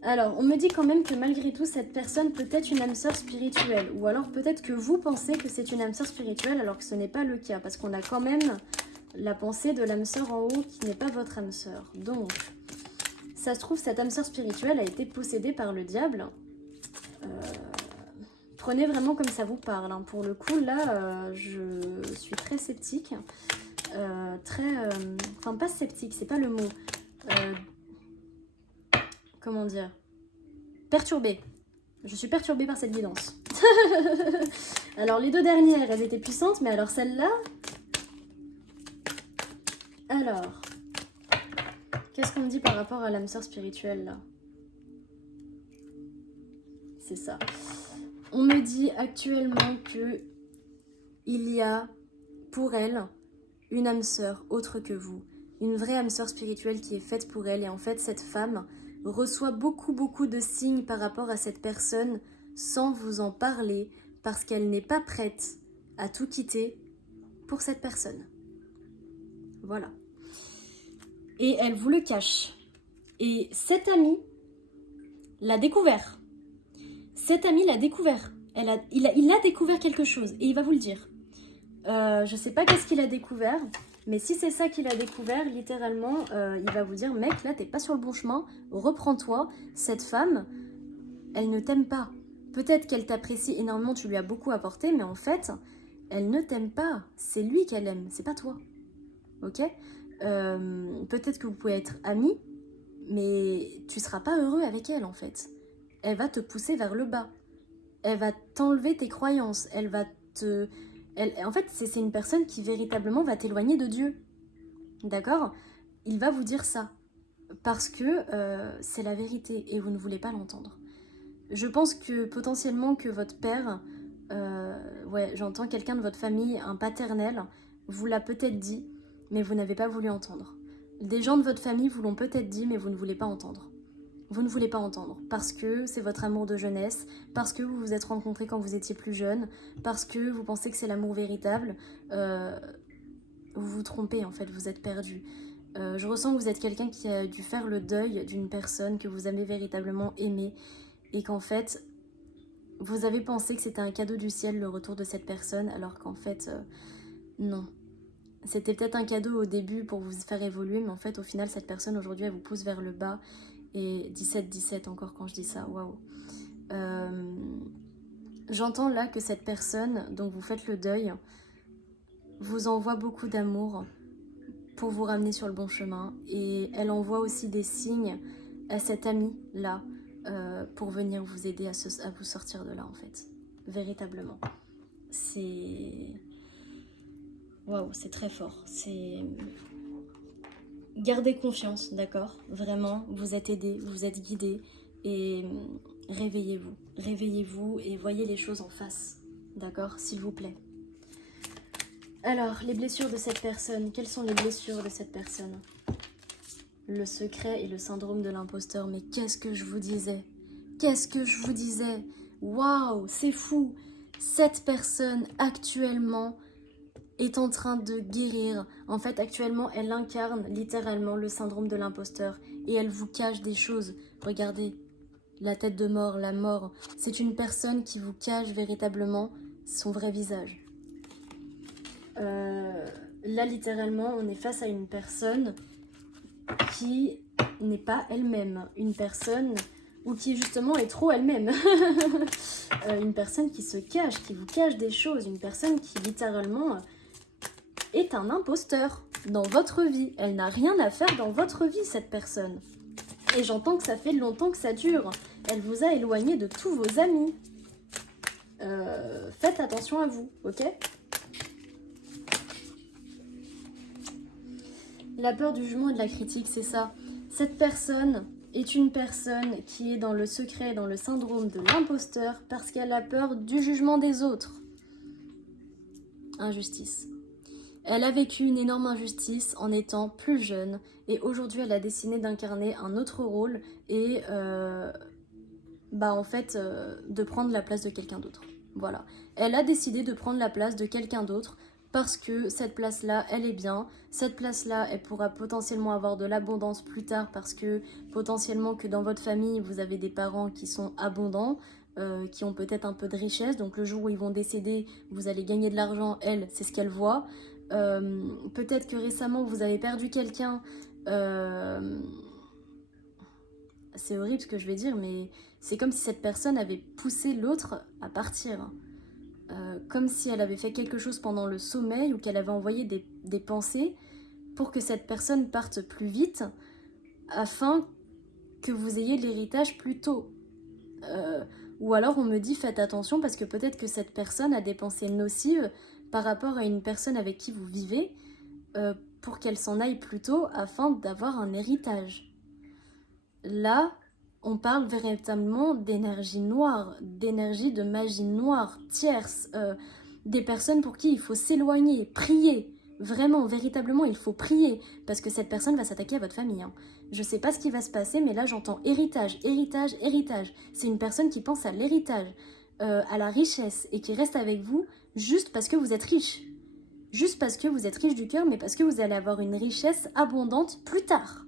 Alors, on me dit quand même que malgré tout, cette personne peut être une âme sœur spirituelle. Ou alors peut-être que vous pensez que c'est une âme sœur spirituelle alors que ce n'est pas le cas. Parce qu'on a quand même la pensée de l'âme sœur en haut qui n'est pas votre âme sœur. Donc, ça se trouve, cette âme sœur spirituelle a été possédée par le diable. Prenez vraiment comme ça vous parle. Hein. Pour le coup, là, je suis très sceptique. Enfin, pas sceptique, c'est pas le mot. Comment dire? Perturbée. Je suis perturbée par cette guidance. Alors, les deux dernières, elles étaient puissantes, mais alors celle-là... Alors, qu'est-ce qu'on me dit par rapport à l'âme sœur spirituelle, là? C'est ça. On me dit actuellement que il y a pour elle une âme sœur autre que vous. Une vraie âme sœur spirituelle qui est faite pour elle. Et en fait, cette femme reçoit beaucoup de signes par rapport à cette personne sans vous en parler parce qu'elle n'est pas prête à tout quitter pour cette personne. Voilà. Et elle vous le cache. Et cet ami l'a découvert. Cet ami l'a découvert. Il a découvert quelque chose et il va vous le dire. Je sais pas qu'est-ce qu'il a découvert, mais si c'est ça qu'il a découvert, littéralement, il va vous dire, mec, là, t'es pas sur le bon chemin, reprends-toi. Cette femme, elle ne t'aime pas. Peut-être qu'elle t'apprécie énormément, tu lui as beaucoup apporté, mais en fait, elle ne t'aime pas. C'est lui qu'elle aime, c'est pas toi. Ok? Peut-être que vous pouvez être amis, mais tu seras pas heureux avec elle, en fait. Elle va te pousser vers le bas. Elle va t'enlever tes croyances. Elle va te... en fait, c'est une personne qui véritablement va t'éloigner de Dieu. D'accord? Il va vous dire ça. Parce que c'est la vérité et vous ne voulez pas l'entendre. Je pense que potentiellement que votre père, ouais, j'entends quelqu'un de votre famille, un paternel, vous l'a peut-être dit, mais vous n'avez pas voulu entendre. Des gens de votre famille vous l'ont peut-être dit, mais vous ne voulez pas entendre. Vous ne voulez pas entendre, parce que c'est votre amour de jeunesse, parce que vous vous êtes rencontrés quand vous étiez plus jeune, parce que vous pensez que c'est l'amour véritable. Vous vous trompez en fait, vous êtes perdu. Je ressens que vous êtes quelqu'un qui a dû faire le deuil d'une personne que vous avez véritablement aimée, et qu'en fait, vous avez pensé que c'était un cadeau du ciel le retour de cette personne, alors qu'en fait, non. C'était peut-être un cadeau au début pour vous faire évoluer, mais en fait, au final, cette personne aujourd'hui, elle vous pousse vers le bas. Et 17-17 encore quand je dis ça, waouh. J'entends là que cette personne dont vous faites le deuil vous envoie beaucoup d'amour pour vous ramener sur le bon chemin. Et elle envoie aussi des signes à cet ami-là pour venir vous aider à vous sortir de là, en fait. Véritablement. C'est... Waouh, c'est très fort. C'est... Gardez confiance, d'accord? Vraiment, vous êtes aidé, vous êtes guidé. Et réveillez-vous. Réveillez-vous et voyez les choses en face. D'accord? S'il vous plaît. Alors, les blessures de cette personne. Quelles sont les blessures de cette personne? Le secret et le syndrome de l'imposteur. Mais qu'est-ce que je vous disais? Qu'est-ce que je vous disais? Waouh, c'est fou! Cette personne, actuellement, est en train de guérir. En fait, actuellement, elle incarne littéralement le syndrome de l'imposteur. Et elle vous cache des choses. Regardez, la tête de mort, la mort. C'est une personne qui vous cache véritablement son vrai visage. Là, littéralement, on est face à une personne qui n'est pas elle-même. Une personne, ou qui justement est trop elle-même. Une personne qui se cache, qui vous cache des choses. Une personne qui littéralement est un imposteur dans votre vie. Elle n'a rien à faire dans votre vie, cette personne. Et j'entends que ça fait longtemps que ça dure. Elle vous a éloigné de tous vos amis. Faites attention à vous, ok? La peur du jugement et de la critique, c'est ça. Cette personne est une personne qui est dans le secret, dans le syndrome de l'imposteur, parce qu'elle a peur du jugement des autres. Injustice. Elle a vécu une énorme injustice en étant plus jeune, et aujourd'hui elle a décidé d'incarner un autre rôle et de prendre la place de quelqu'un d'autre. Voilà. Elle a décidé de prendre la place de quelqu'un d'autre parce que cette place-là, elle est bien. Cette place-là, elle pourra potentiellement avoir de l'abondance plus tard parce que potentiellement que dans votre famille, vous avez des parents qui sont abondants, qui ont peut-être un peu de richesse. Donc le jour où ils vont décéder, vous allez gagner de l'argent. Elle, c'est ce qu'elle voit. Peut-être que récemment, vous avez perdu quelqu'un. C'est horrible ce que je vais dire, mais c'est comme si cette personne avait poussé l'autre à partir. Comme si elle avait fait quelque chose pendant le sommeil ou qu'elle avait envoyé des pensées pour que cette personne parte plus vite afin que vous ayez l'héritage plus tôt. Ou alors on me dit faites attention parce que peut-être que cette personne a des pensées nocives par rapport à une personne avec qui vous vivez pour qu'elle s'en aille plus tôt afin d'avoir un héritage. Là, on parle véritablement d'énergie noire, d'énergie de magie noire, tierce, des personnes pour qui il faut s'éloigner, prier. Vraiment, véritablement, il faut prier, parce que cette personne va s'attaquer à votre famille. Hein. Je sais pas ce qui va se passer, mais là j'entends héritage, héritage, héritage. C'est une personne qui pense à l'héritage, à la richesse, et qui reste avec vous juste parce que vous êtes riche. Juste parce que vous êtes riche du cœur, mais parce que vous allez avoir une richesse abondante plus tard.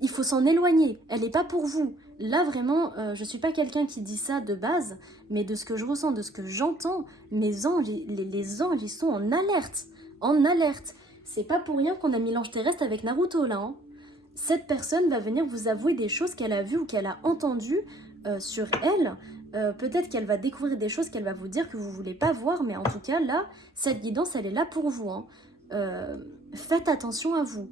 Il faut s'en éloigner, elle n'est pas pour vous. Là vraiment, je suis pas quelqu'un qui dit ça de base, mais de ce que je ressens, de ce que j'entends, mes anges, les anges, ils sont en alerte. En alerte. C'est pas pour rien qu'on a mis l'ange terrestre avec Naruto là. Hein. Cette personne va venir vous avouer des choses qu'elle a vues ou qu'elle a entendues sur elle. Peut-être qu'elle va découvrir des choses qu'elle va vous dire que vous voulez pas voir, mais en tout cas là, cette guidance, elle est là pour vous. Hein. Faites attention à vous.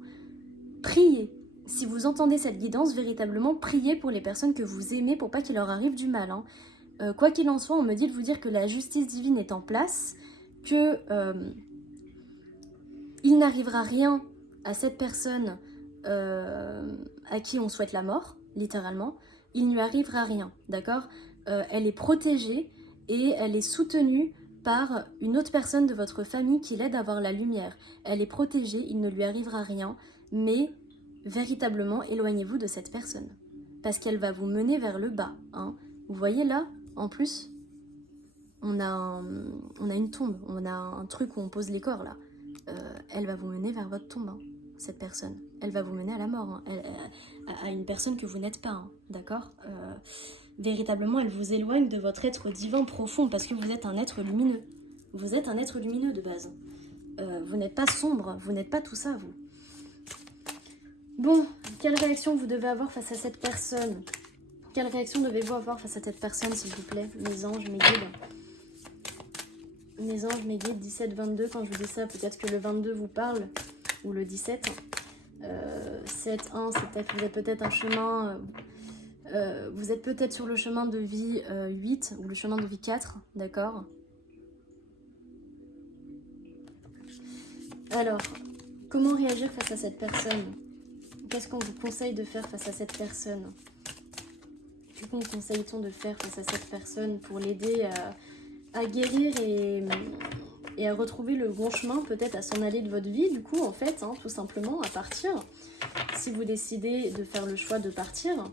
Priez. Si vous entendez cette guidance, véritablement, priez pour les personnes que vous aimez pour pas qu'il leur arrive du mal. Hein. Quoi qu'il en soit, on me dit de vous dire que la justice divine est en place, que il n'arrivera rien à cette personne à qui on souhaite la mort, littéralement. Il ne lui arrivera rien, d'accord? Elle est protégée et elle est soutenue par une autre personne de votre famille qui l'aide à avoir la lumière. Elle est protégée, il ne lui arrivera rien, mais véritablement, éloignez-vous de cette personne. Parce qu'elle va vous mener vers le bas. Hein. Vous voyez là, en plus, on a une tombe, on a un truc où on pose les corps là. Elle va vous mener vers votre tombe, hein, cette personne. Elle va vous mener à la mort, hein. À une personne que vous n'êtes pas, hein, d'accord? Véritablement, elle vous éloigne de votre être divin profond parce que vous êtes un être lumineux. Vous êtes un être lumineux de base. Vous n'êtes pas sombre, vous n'êtes pas tout ça, vous. Bon, quelle réaction vous devez avoir face à cette personne? Quelle réaction devez-vous avoir face à cette personne, s'il vous plaît? Mes anges, mes guides. Mes anges, mes guides, 17-22, quand je vous dis ça, peut-être que le 22 vous parle, ou le 17. 7-1, c'est peut-être, vous êtes peut-être un chemin... vous êtes peut-être sur le chemin de vie 8 ou le chemin de vie 4, d'accord? Alors, comment réagir face à cette personne? Qu'est-ce qu'on vous conseille de faire face à cette personne? Que conseille-t-on de faire face à cette personne pour l'aider à guérir et à retrouver le bon chemin, peut-être à s'en aller de votre vie, du coup, en fait, hein, tout simplement, à partir. Si vous décidez de faire le choix de partir,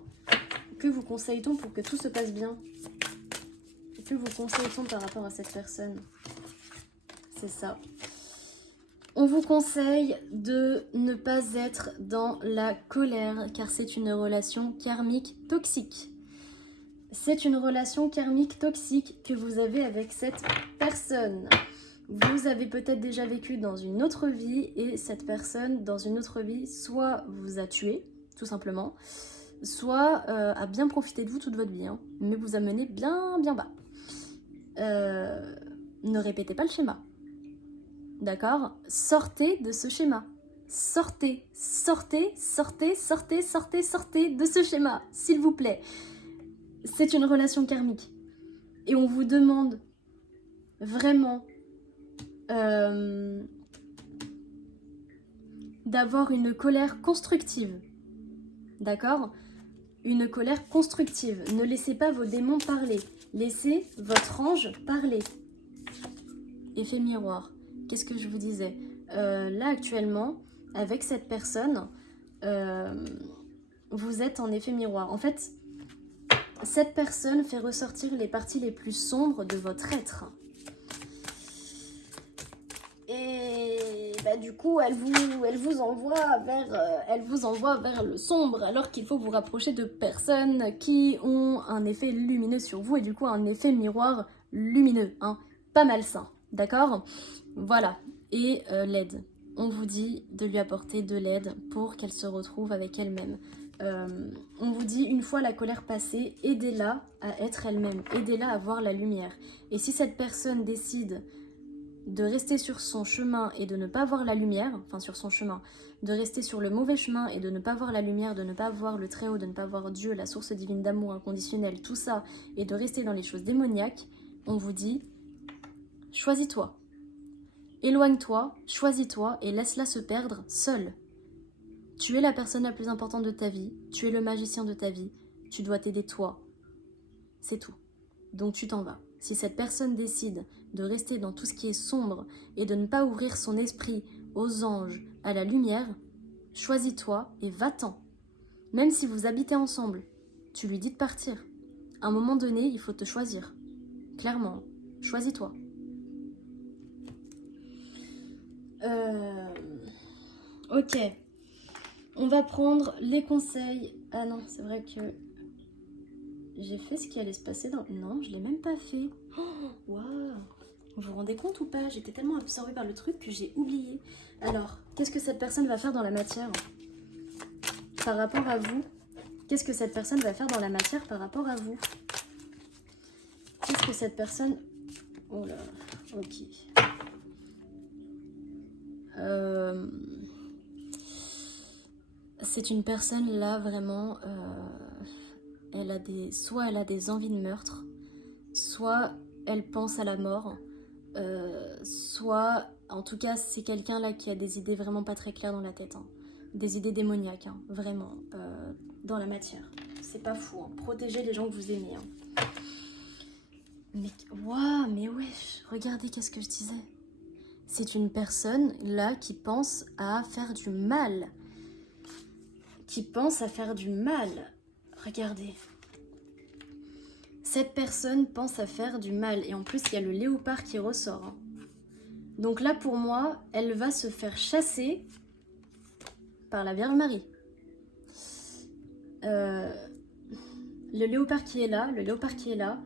que vous conseille-t-on pour que tout se passe bien? Que vous conseille-t-on par rapport à cette personne? C'est ça. On vous conseille de ne pas être dans la colère, car c'est une relation karmique toxique. C'est une relation karmique toxique que vous avez avec cette personne. Vous avez peut-être déjà vécu dans une autre vie et cette personne, dans une autre vie, soit vous a tué, tout simplement, soit a bien profité de vous toute votre vie, hein, mais vous a mené bien bas. Ne répétez pas le schéma. D'accord? Sortez de ce schéma. Sortez de ce schéma, s'il vous plaît. C'est une relation karmique. Et on vous demande vraiment d'avoir une colère constructive. D'accord? Une colère constructive. Ne laissez pas vos démons parler. Laissez votre ange parler. Effet miroir. Qu'est-ce que je vous disais? Là, actuellement, avec cette personne, vous êtes en effet miroir. En fait, cette personne fait ressortir les parties les plus sombres de votre être. Et bah, du coup, elle vous envoie vers le sombre, alors qu'il faut vous rapprocher de personnes qui ont un effet lumineux sur vous, et du coup un effet miroir lumineux, hein, pas malsain, d'accord? Voilà, et l'aide. On vous dit de lui apporter de l'aide pour qu'elle se retrouve avec elle-même. On vous dit, une fois la colère passée, aidez-la à être elle-même, aidez-la à voir la lumière. Et si cette personne décide de rester sur son chemin et de ne pas voir la lumière, enfin sur son chemin, de rester sur le mauvais chemin et de ne pas voir la lumière, de ne pas voir le Très-Haut, de ne pas voir Dieu, la source divine d'amour inconditionnel, tout ça, et de rester dans les choses démoniaques, on vous dit, choisis-toi. Éloigne-toi, choisis-toi et laisse-la se perdre seule. Tu es la personne la plus importante de ta vie, tu es le magicien de ta vie, tu dois t'aider toi. C'est tout. Donc tu t'en vas. Si cette personne décide de rester dans tout ce qui est sombre et de ne pas ouvrir son esprit aux anges, à la lumière, choisis-toi et va-t'en. Même si vous habitez ensemble, tu lui dis de partir. À un moment donné, il faut te choisir. Clairement, choisis-toi. Ok. On va prendre les conseils. Ah non, c'est vrai que j'ai fait ce qui allait se passer dans... Non, je l'ai même pas fait. Waouh. Vous vous rendez compte ou pas? J'étais tellement absorbée par le truc que j'ai oublié. Alors, qu'est-ce que cette personne va faire dans la matière par rapport à vous? Qu'est-ce que cette personne va faire dans la matière par rapport à vous? Qu'est-ce que cette personne... Oh là, ok. C'est une personne là vraiment... soit elle a des envies de meurtre, soit elle pense à la mort, soit, en tout cas, c'est quelqu'un là qui a des idées vraiment pas très claires dans la tête, hein. Des idées démoniaques, hein, vraiment, dans la matière. C'est pas fou, hein. Protégez les gens que vous aimez. Hein. Mais, waouh, mais wesh, regardez qu'est-ce que je disais. C'est une personne là qui pense à faire du mal. Regardez. Cette personne pense à faire du mal. Et en plus, il y a le léopard qui ressort. Hein. Donc là, pour moi, elle va se faire chasser par la Vierge Marie. Le léopard qui est là,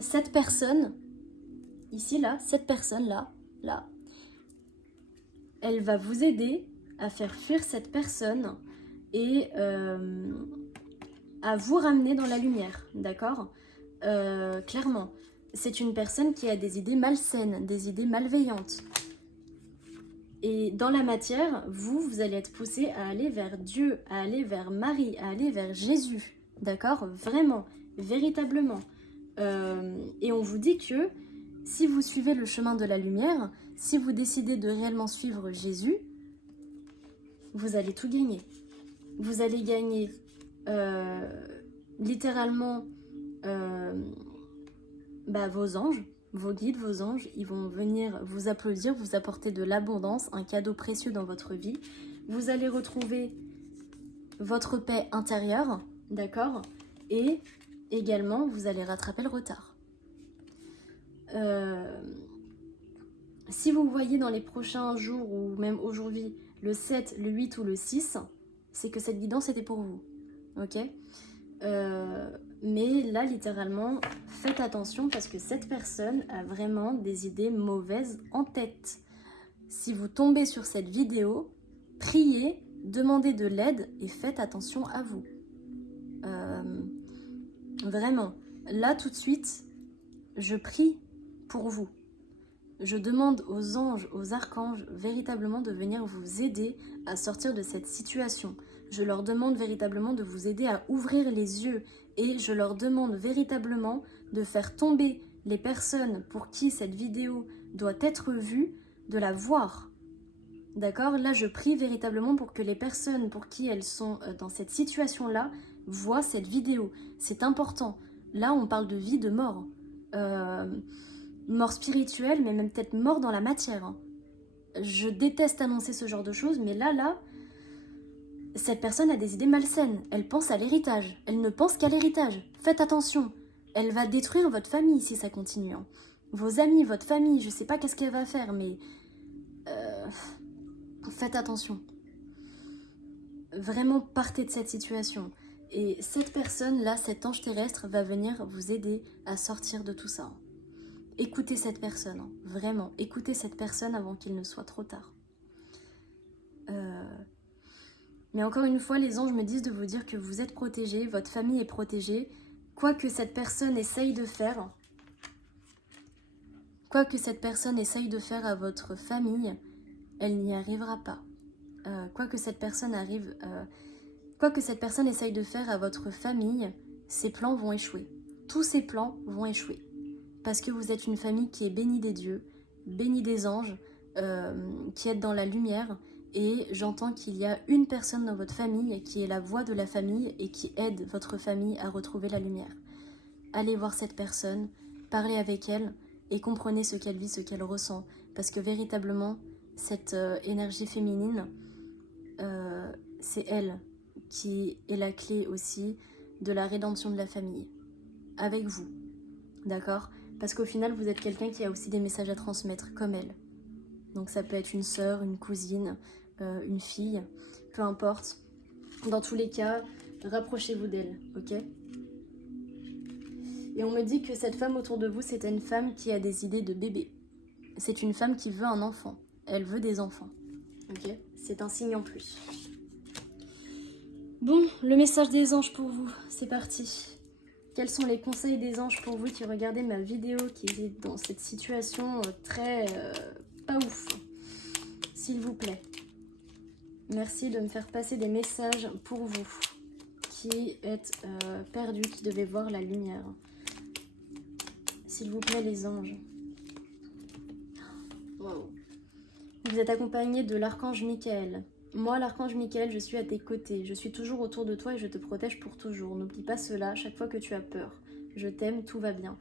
cette personne, ici, là, cette personne-là, là, elle va vous aider à faire fuir cette personne et à vous ramener dans la lumière, d'accord? Clairement, c'est une personne qui a des idées malsaines, des idées malveillantes. Et dans la matière, vous allez être poussé à aller vers Dieu, à aller vers Marie, à aller vers Jésus, d'accord? Vraiment, véritablement. Et on vous dit que si vous suivez le chemin de la lumière, si vous décidez de réellement suivre Jésus, vous allez tout gagner. Vous allez gagner littéralement vos anges, vos guides, vos anges, ils vont venir vous applaudir, vous apporter de l'abondance, un cadeau précieux dans votre vie. Vous allez retrouver votre paix intérieure, d'accord? Et également, vous allez rattraper le retard. Si vous voyez dans les prochains jours ou même aujourd'hui le 7, le 8 ou le 6, c'est que cette guidance était pour vous. Ok? Mais là, littéralement, faites attention parce que cette personne a vraiment des idées mauvaises en tête. Si vous tombez sur cette vidéo, priez, demandez de l'aide et faites attention à vous. Vraiment, là tout de suite, je prie pour vous. Je demande aux anges, aux archanges, véritablement de venir vous aider à sortir de cette situation. Je leur demande véritablement de vous aider à ouvrir les yeux et je leur demande véritablement de faire tomber les personnes pour qui cette vidéo doit être vue, de la voir. D'accord? Là, je prie véritablement pour que les personnes pour qui elles sont dans cette situation-là voient cette vidéo. C'est important. Là, on parle de vie, de mort. Mort spirituelle, mais même peut-être mort dans la matière. Je déteste annoncer ce genre de choses, mais là, cette personne a des idées malsaines. Elle pense à l'héritage. Elle ne pense qu'à l'héritage. Faites attention. Elle va détruire votre famille si ça continue. Vos amis, votre famille, je sais pas qu'est-ce qu'elle va faire, mais... faites attention. Vraiment, partez de cette situation. Et cette personne-là, cet ange terrestre, va venir vous aider à sortir de tout ça. Écoutez cette personne, vraiment. Écoutez cette personne avant qu'il ne soit trop tard. Mais encore une fois, les anges me disent de vous dire que vous êtes protégés, votre famille est protégée. Quoi que cette personne essaye de faire à votre famille, elle n'y arrivera pas. Quoi que cette personne essaye de faire à votre famille, ses plans vont échouer. Tous ses plans vont échouer. Parce que vous êtes une famille qui est bénie des dieux, bénie des anges, qui est dans la lumière. Et j'entends qu'il y a une personne dans votre famille qui est la voix de la famille et qui aide votre famille à retrouver la lumière. Allez voir cette personne, parlez avec elle et comprenez ce qu'elle vit, ce qu'elle ressent. Parce que véritablement, cette énergie féminine, c'est elle qui est la clé aussi de la rédemption de la famille. Avec vous, d'accord ? Parce qu'au final, vous êtes quelqu'un qui a aussi des messages à transmettre, comme elle. Donc ça peut être une sœur, une cousine, une fille, peu importe. Dans tous les cas, rapprochez-vous d'elle, ok? Et on me dit que cette femme autour de vous, c'est une femme qui a des idées de bébé. C'est une femme qui veut un enfant. Elle veut des enfants, ok? C'est un signe en plus. Bon, le message des anges pour vous, c'est parti. Quels sont les conseils des anges pour vous qui regardez ma vidéo, qui est dans cette situation très pas ouf? S'il vous plaît. Merci de me faire passer des messages pour vous qui êtes perdus, qui devez voir la lumière. S'il vous plaît, les anges. Wow. Vous êtes accompagné de l'archange Michael. Moi, l'archange Michael, je suis à tes côtés. Je suis toujours autour de toi et je te protège pour toujours. N'oublie pas cela chaque fois que tu as peur. Je t'aime, tout va bien.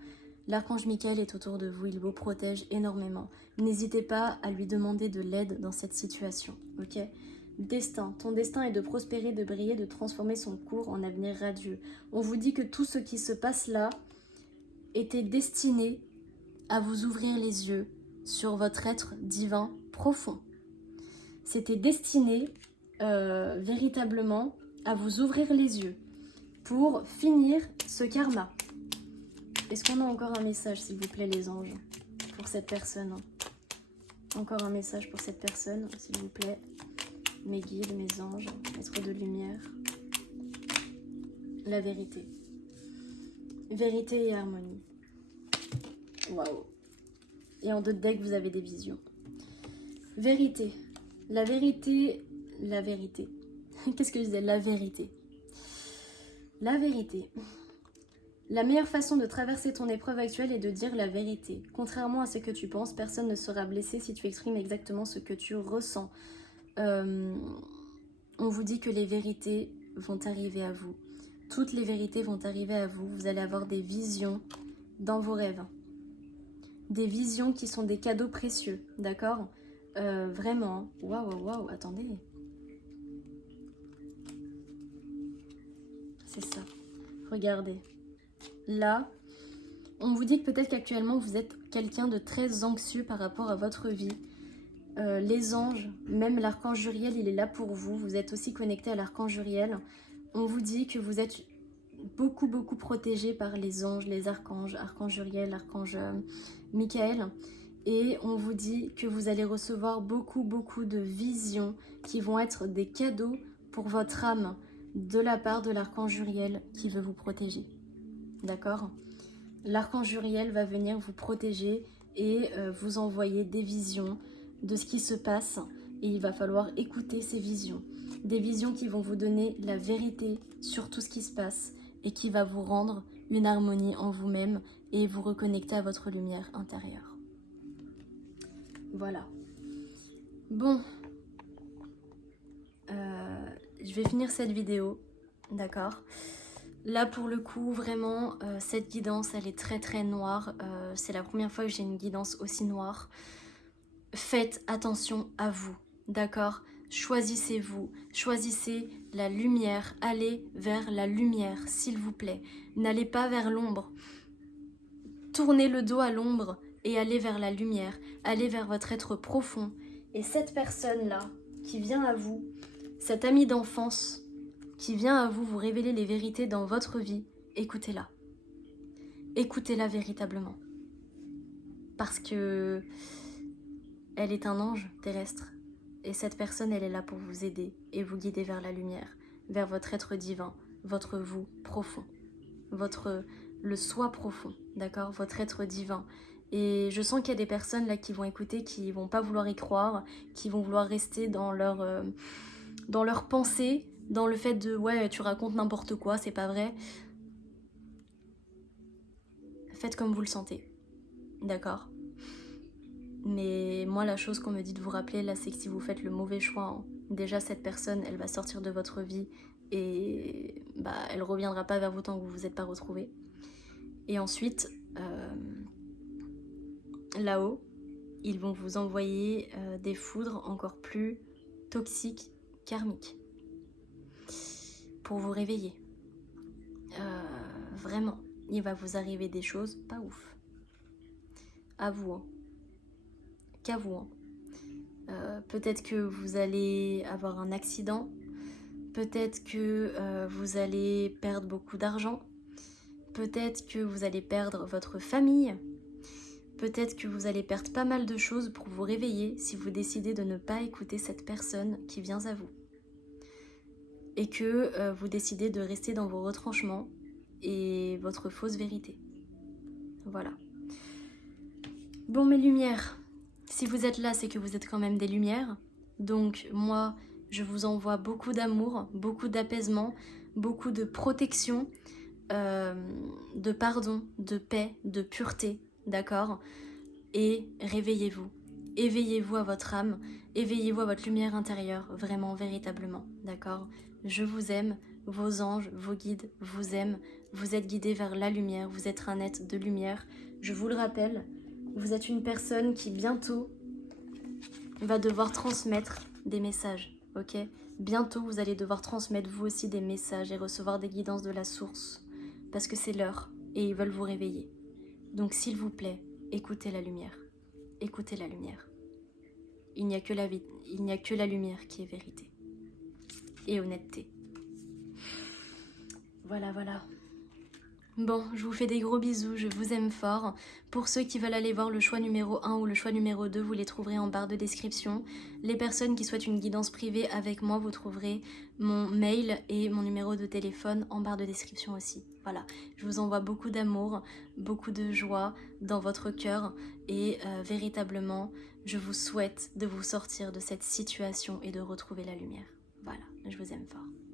L'archange Michael est autour de vous, il vous protège énormément. N'hésitez pas à lui demander de l'aide dans cette situation, ok? Destin. Ton destin est de prospérer, de briller, de transformer son cours en avenir radieux. On vous dit que tout ce qui se passe là était destiné à vous ouvrir les yeux sur votre être divin profond. C'était destiné véritablement à vous ouvrir les yeux pour finir ce karma. Est-ce qu'on a encore un message, s'il vous plaît, les anges, pour cette personne? Encore un message pour cette personne, s'il vous plaît. mes guides, mes anges, maîtres de lumière. La vérité. Vérité et harmonie. Waouh. Et en 2 decks, vous avez des visions. Vérité. La vérité. La vérité. Qu'est-ce que je disais? La vérité. La vérité. La meilleure façon de traverser ton épreuve actuelle est de dire la vérité. Contrairement à ce que tu penses, personne ne sera blessé si tu exprimes exactement ce que tu ressens. On vous dit que les vérités vont arriver à vous. Toutes les vérités vont arriver à vous. Vous allez avoir des visions dans vos rêves. Des visions qui sont des cadeaux précieux, d'accord? Vraiment. Waouh, waouh, waouh, attendez. C'est ça. Regardez. Là, on vous dit que peut-être qu'actuellement vous êtes quelqu'un de très anxieux par rapport à votre vie. Les anges, même l'archange Uriel, il est là pour vous. Vous êtes aussi connecté à l'archange Uriel. On vous dit que vous êtes beaucoup protégé par les anges, les archanges, archange Uriel, archange Michael. Et on vous dit que vous allez recevoir beaucoup de visions qui vont être des cadeaux pour votre âme de la part de l'archange Uriel qui veut vous protéger. D'accord? L'archange Uriel va venir vous protéger et vous envoyer des visions de ce qui se passe. Et il va falloir écouter ces visions. Des visions qui vont vous donner la vérité sur tout ce qui se passe et qui va vous rendre une harmonie en vous-même et vous reconnecter à votre lumière intérieure. Voilà. Bon. Je vais finir cette vidéo. D'accord? Là, pour le coup, vraiment, cette guidance, elle est très noire. C'est la première fois que j'ai une guidance aussi noire. Faites attention à vous, d'accord? Choisissez-vous, choisissez la lumière. Allez vers la lumière, s'il vous plaît. N'allez pas vers l'ombre. Tournez le dos à l'ombre et allez vers la lumière. Allez vers votre être profond. Et cette personne-là, qui vient à vous, cet ami d'enfance, qui vient à vous révéler les vérités dans votre vie, écoutez-la. Écoutez-la véritablement. Parce que elle est un ange terrestre. Et cette personne, elle est là pour vous aider et vous guider vers la lumière, vers votre être divin, votre vous profond, le soi profond, d'accord? Votre être divin. Et je sens qu'il y a des personnes là qui vont écouter, qui vont pas vouloir y croire, qui vont vouloir rester dans leur pensée, dans le fait de ouais, tu racontes n'importe quoi, c'est pas vrai. Faites comme vous le sentez, d'accord? Mais moi, la chose qu'on me dit de vous rappeler là, c'est que si vous faites le mauvais choix, déjà cette personne, elle va sortir de votre vie et elle reviendra pas vers vous tant que vous vous êtes pas retrouvés. Et ensuite, là-haut, ils vont vous envoyer des foudres encore plus toxiques, karmiques, pour vous réveiller. Vraiment, il va vous arriver des choses pas ouf. À vous, hein. Qu'à vous. Hein. Peut-être que vous allez avoir un accident. Peut-être que vous allez perdre beaucoup d'argent. Peut-être que vous allez perdre votre famille. Peut-être que vous allez perdre pas mal de choses pour vous réveiller si vous décidez de ne pas écouter cette personne qui vient à vous. Et que vous décidez de rester dans vos retranchements et votre fausse vérité. Voilà. Bon, mes lumières, si vous êtes là, c'est que vous êtes quand même des lumières. Donc moi, je vous envoie beaucoup d'amour, beaucoup d'apaisement, beaucoup de protection, de pardon, de paix, de pureté, d'accord? Et réveillez-vous. Éveillez-vous à votre âme, éveillez-vous à votre lumière intérieure, vraiment, véritablement, d'accord? Je vous aime, vos anges, vos guides vous aiment, vous êtes guidés vers la lumière, vous êtes un être de lumière. Je vous le rappelle, vous êtes une personne qui bientôt va devoir transmettre des messages, ok? Bientôt, vous allez devoir transmettre vous aussi des messages et recevoir des guidances de la source, parce que c'est l'heure et ils veulent vous réveiller. Donc s'il vous plaît, écoutez la lumière. Écoutez la lumière. Il n'y a que la vie, il n'y a que la lumière qui est vérité. Et honnêteté. Voilà, voilà. Bon, je vous fais des gros bisous, je vous aime fort. Pour ceux qui veulent aller voir le choix numéro 1 ou le choix numéro 2, vous les trouverez en barre de description. Les personnes qui souhaitent une guidance privée avec moi, vous trouverez mon mail et mon numéro de téléphone en barre de description aussi. Voilà, je vous envoie beaucoup d'amour, beaucoup de joie dans votre cœur et véritablement, je vous souhaite de vous sortir de cette situation et de retrouver la lumière. Voilà, je vous aime fort.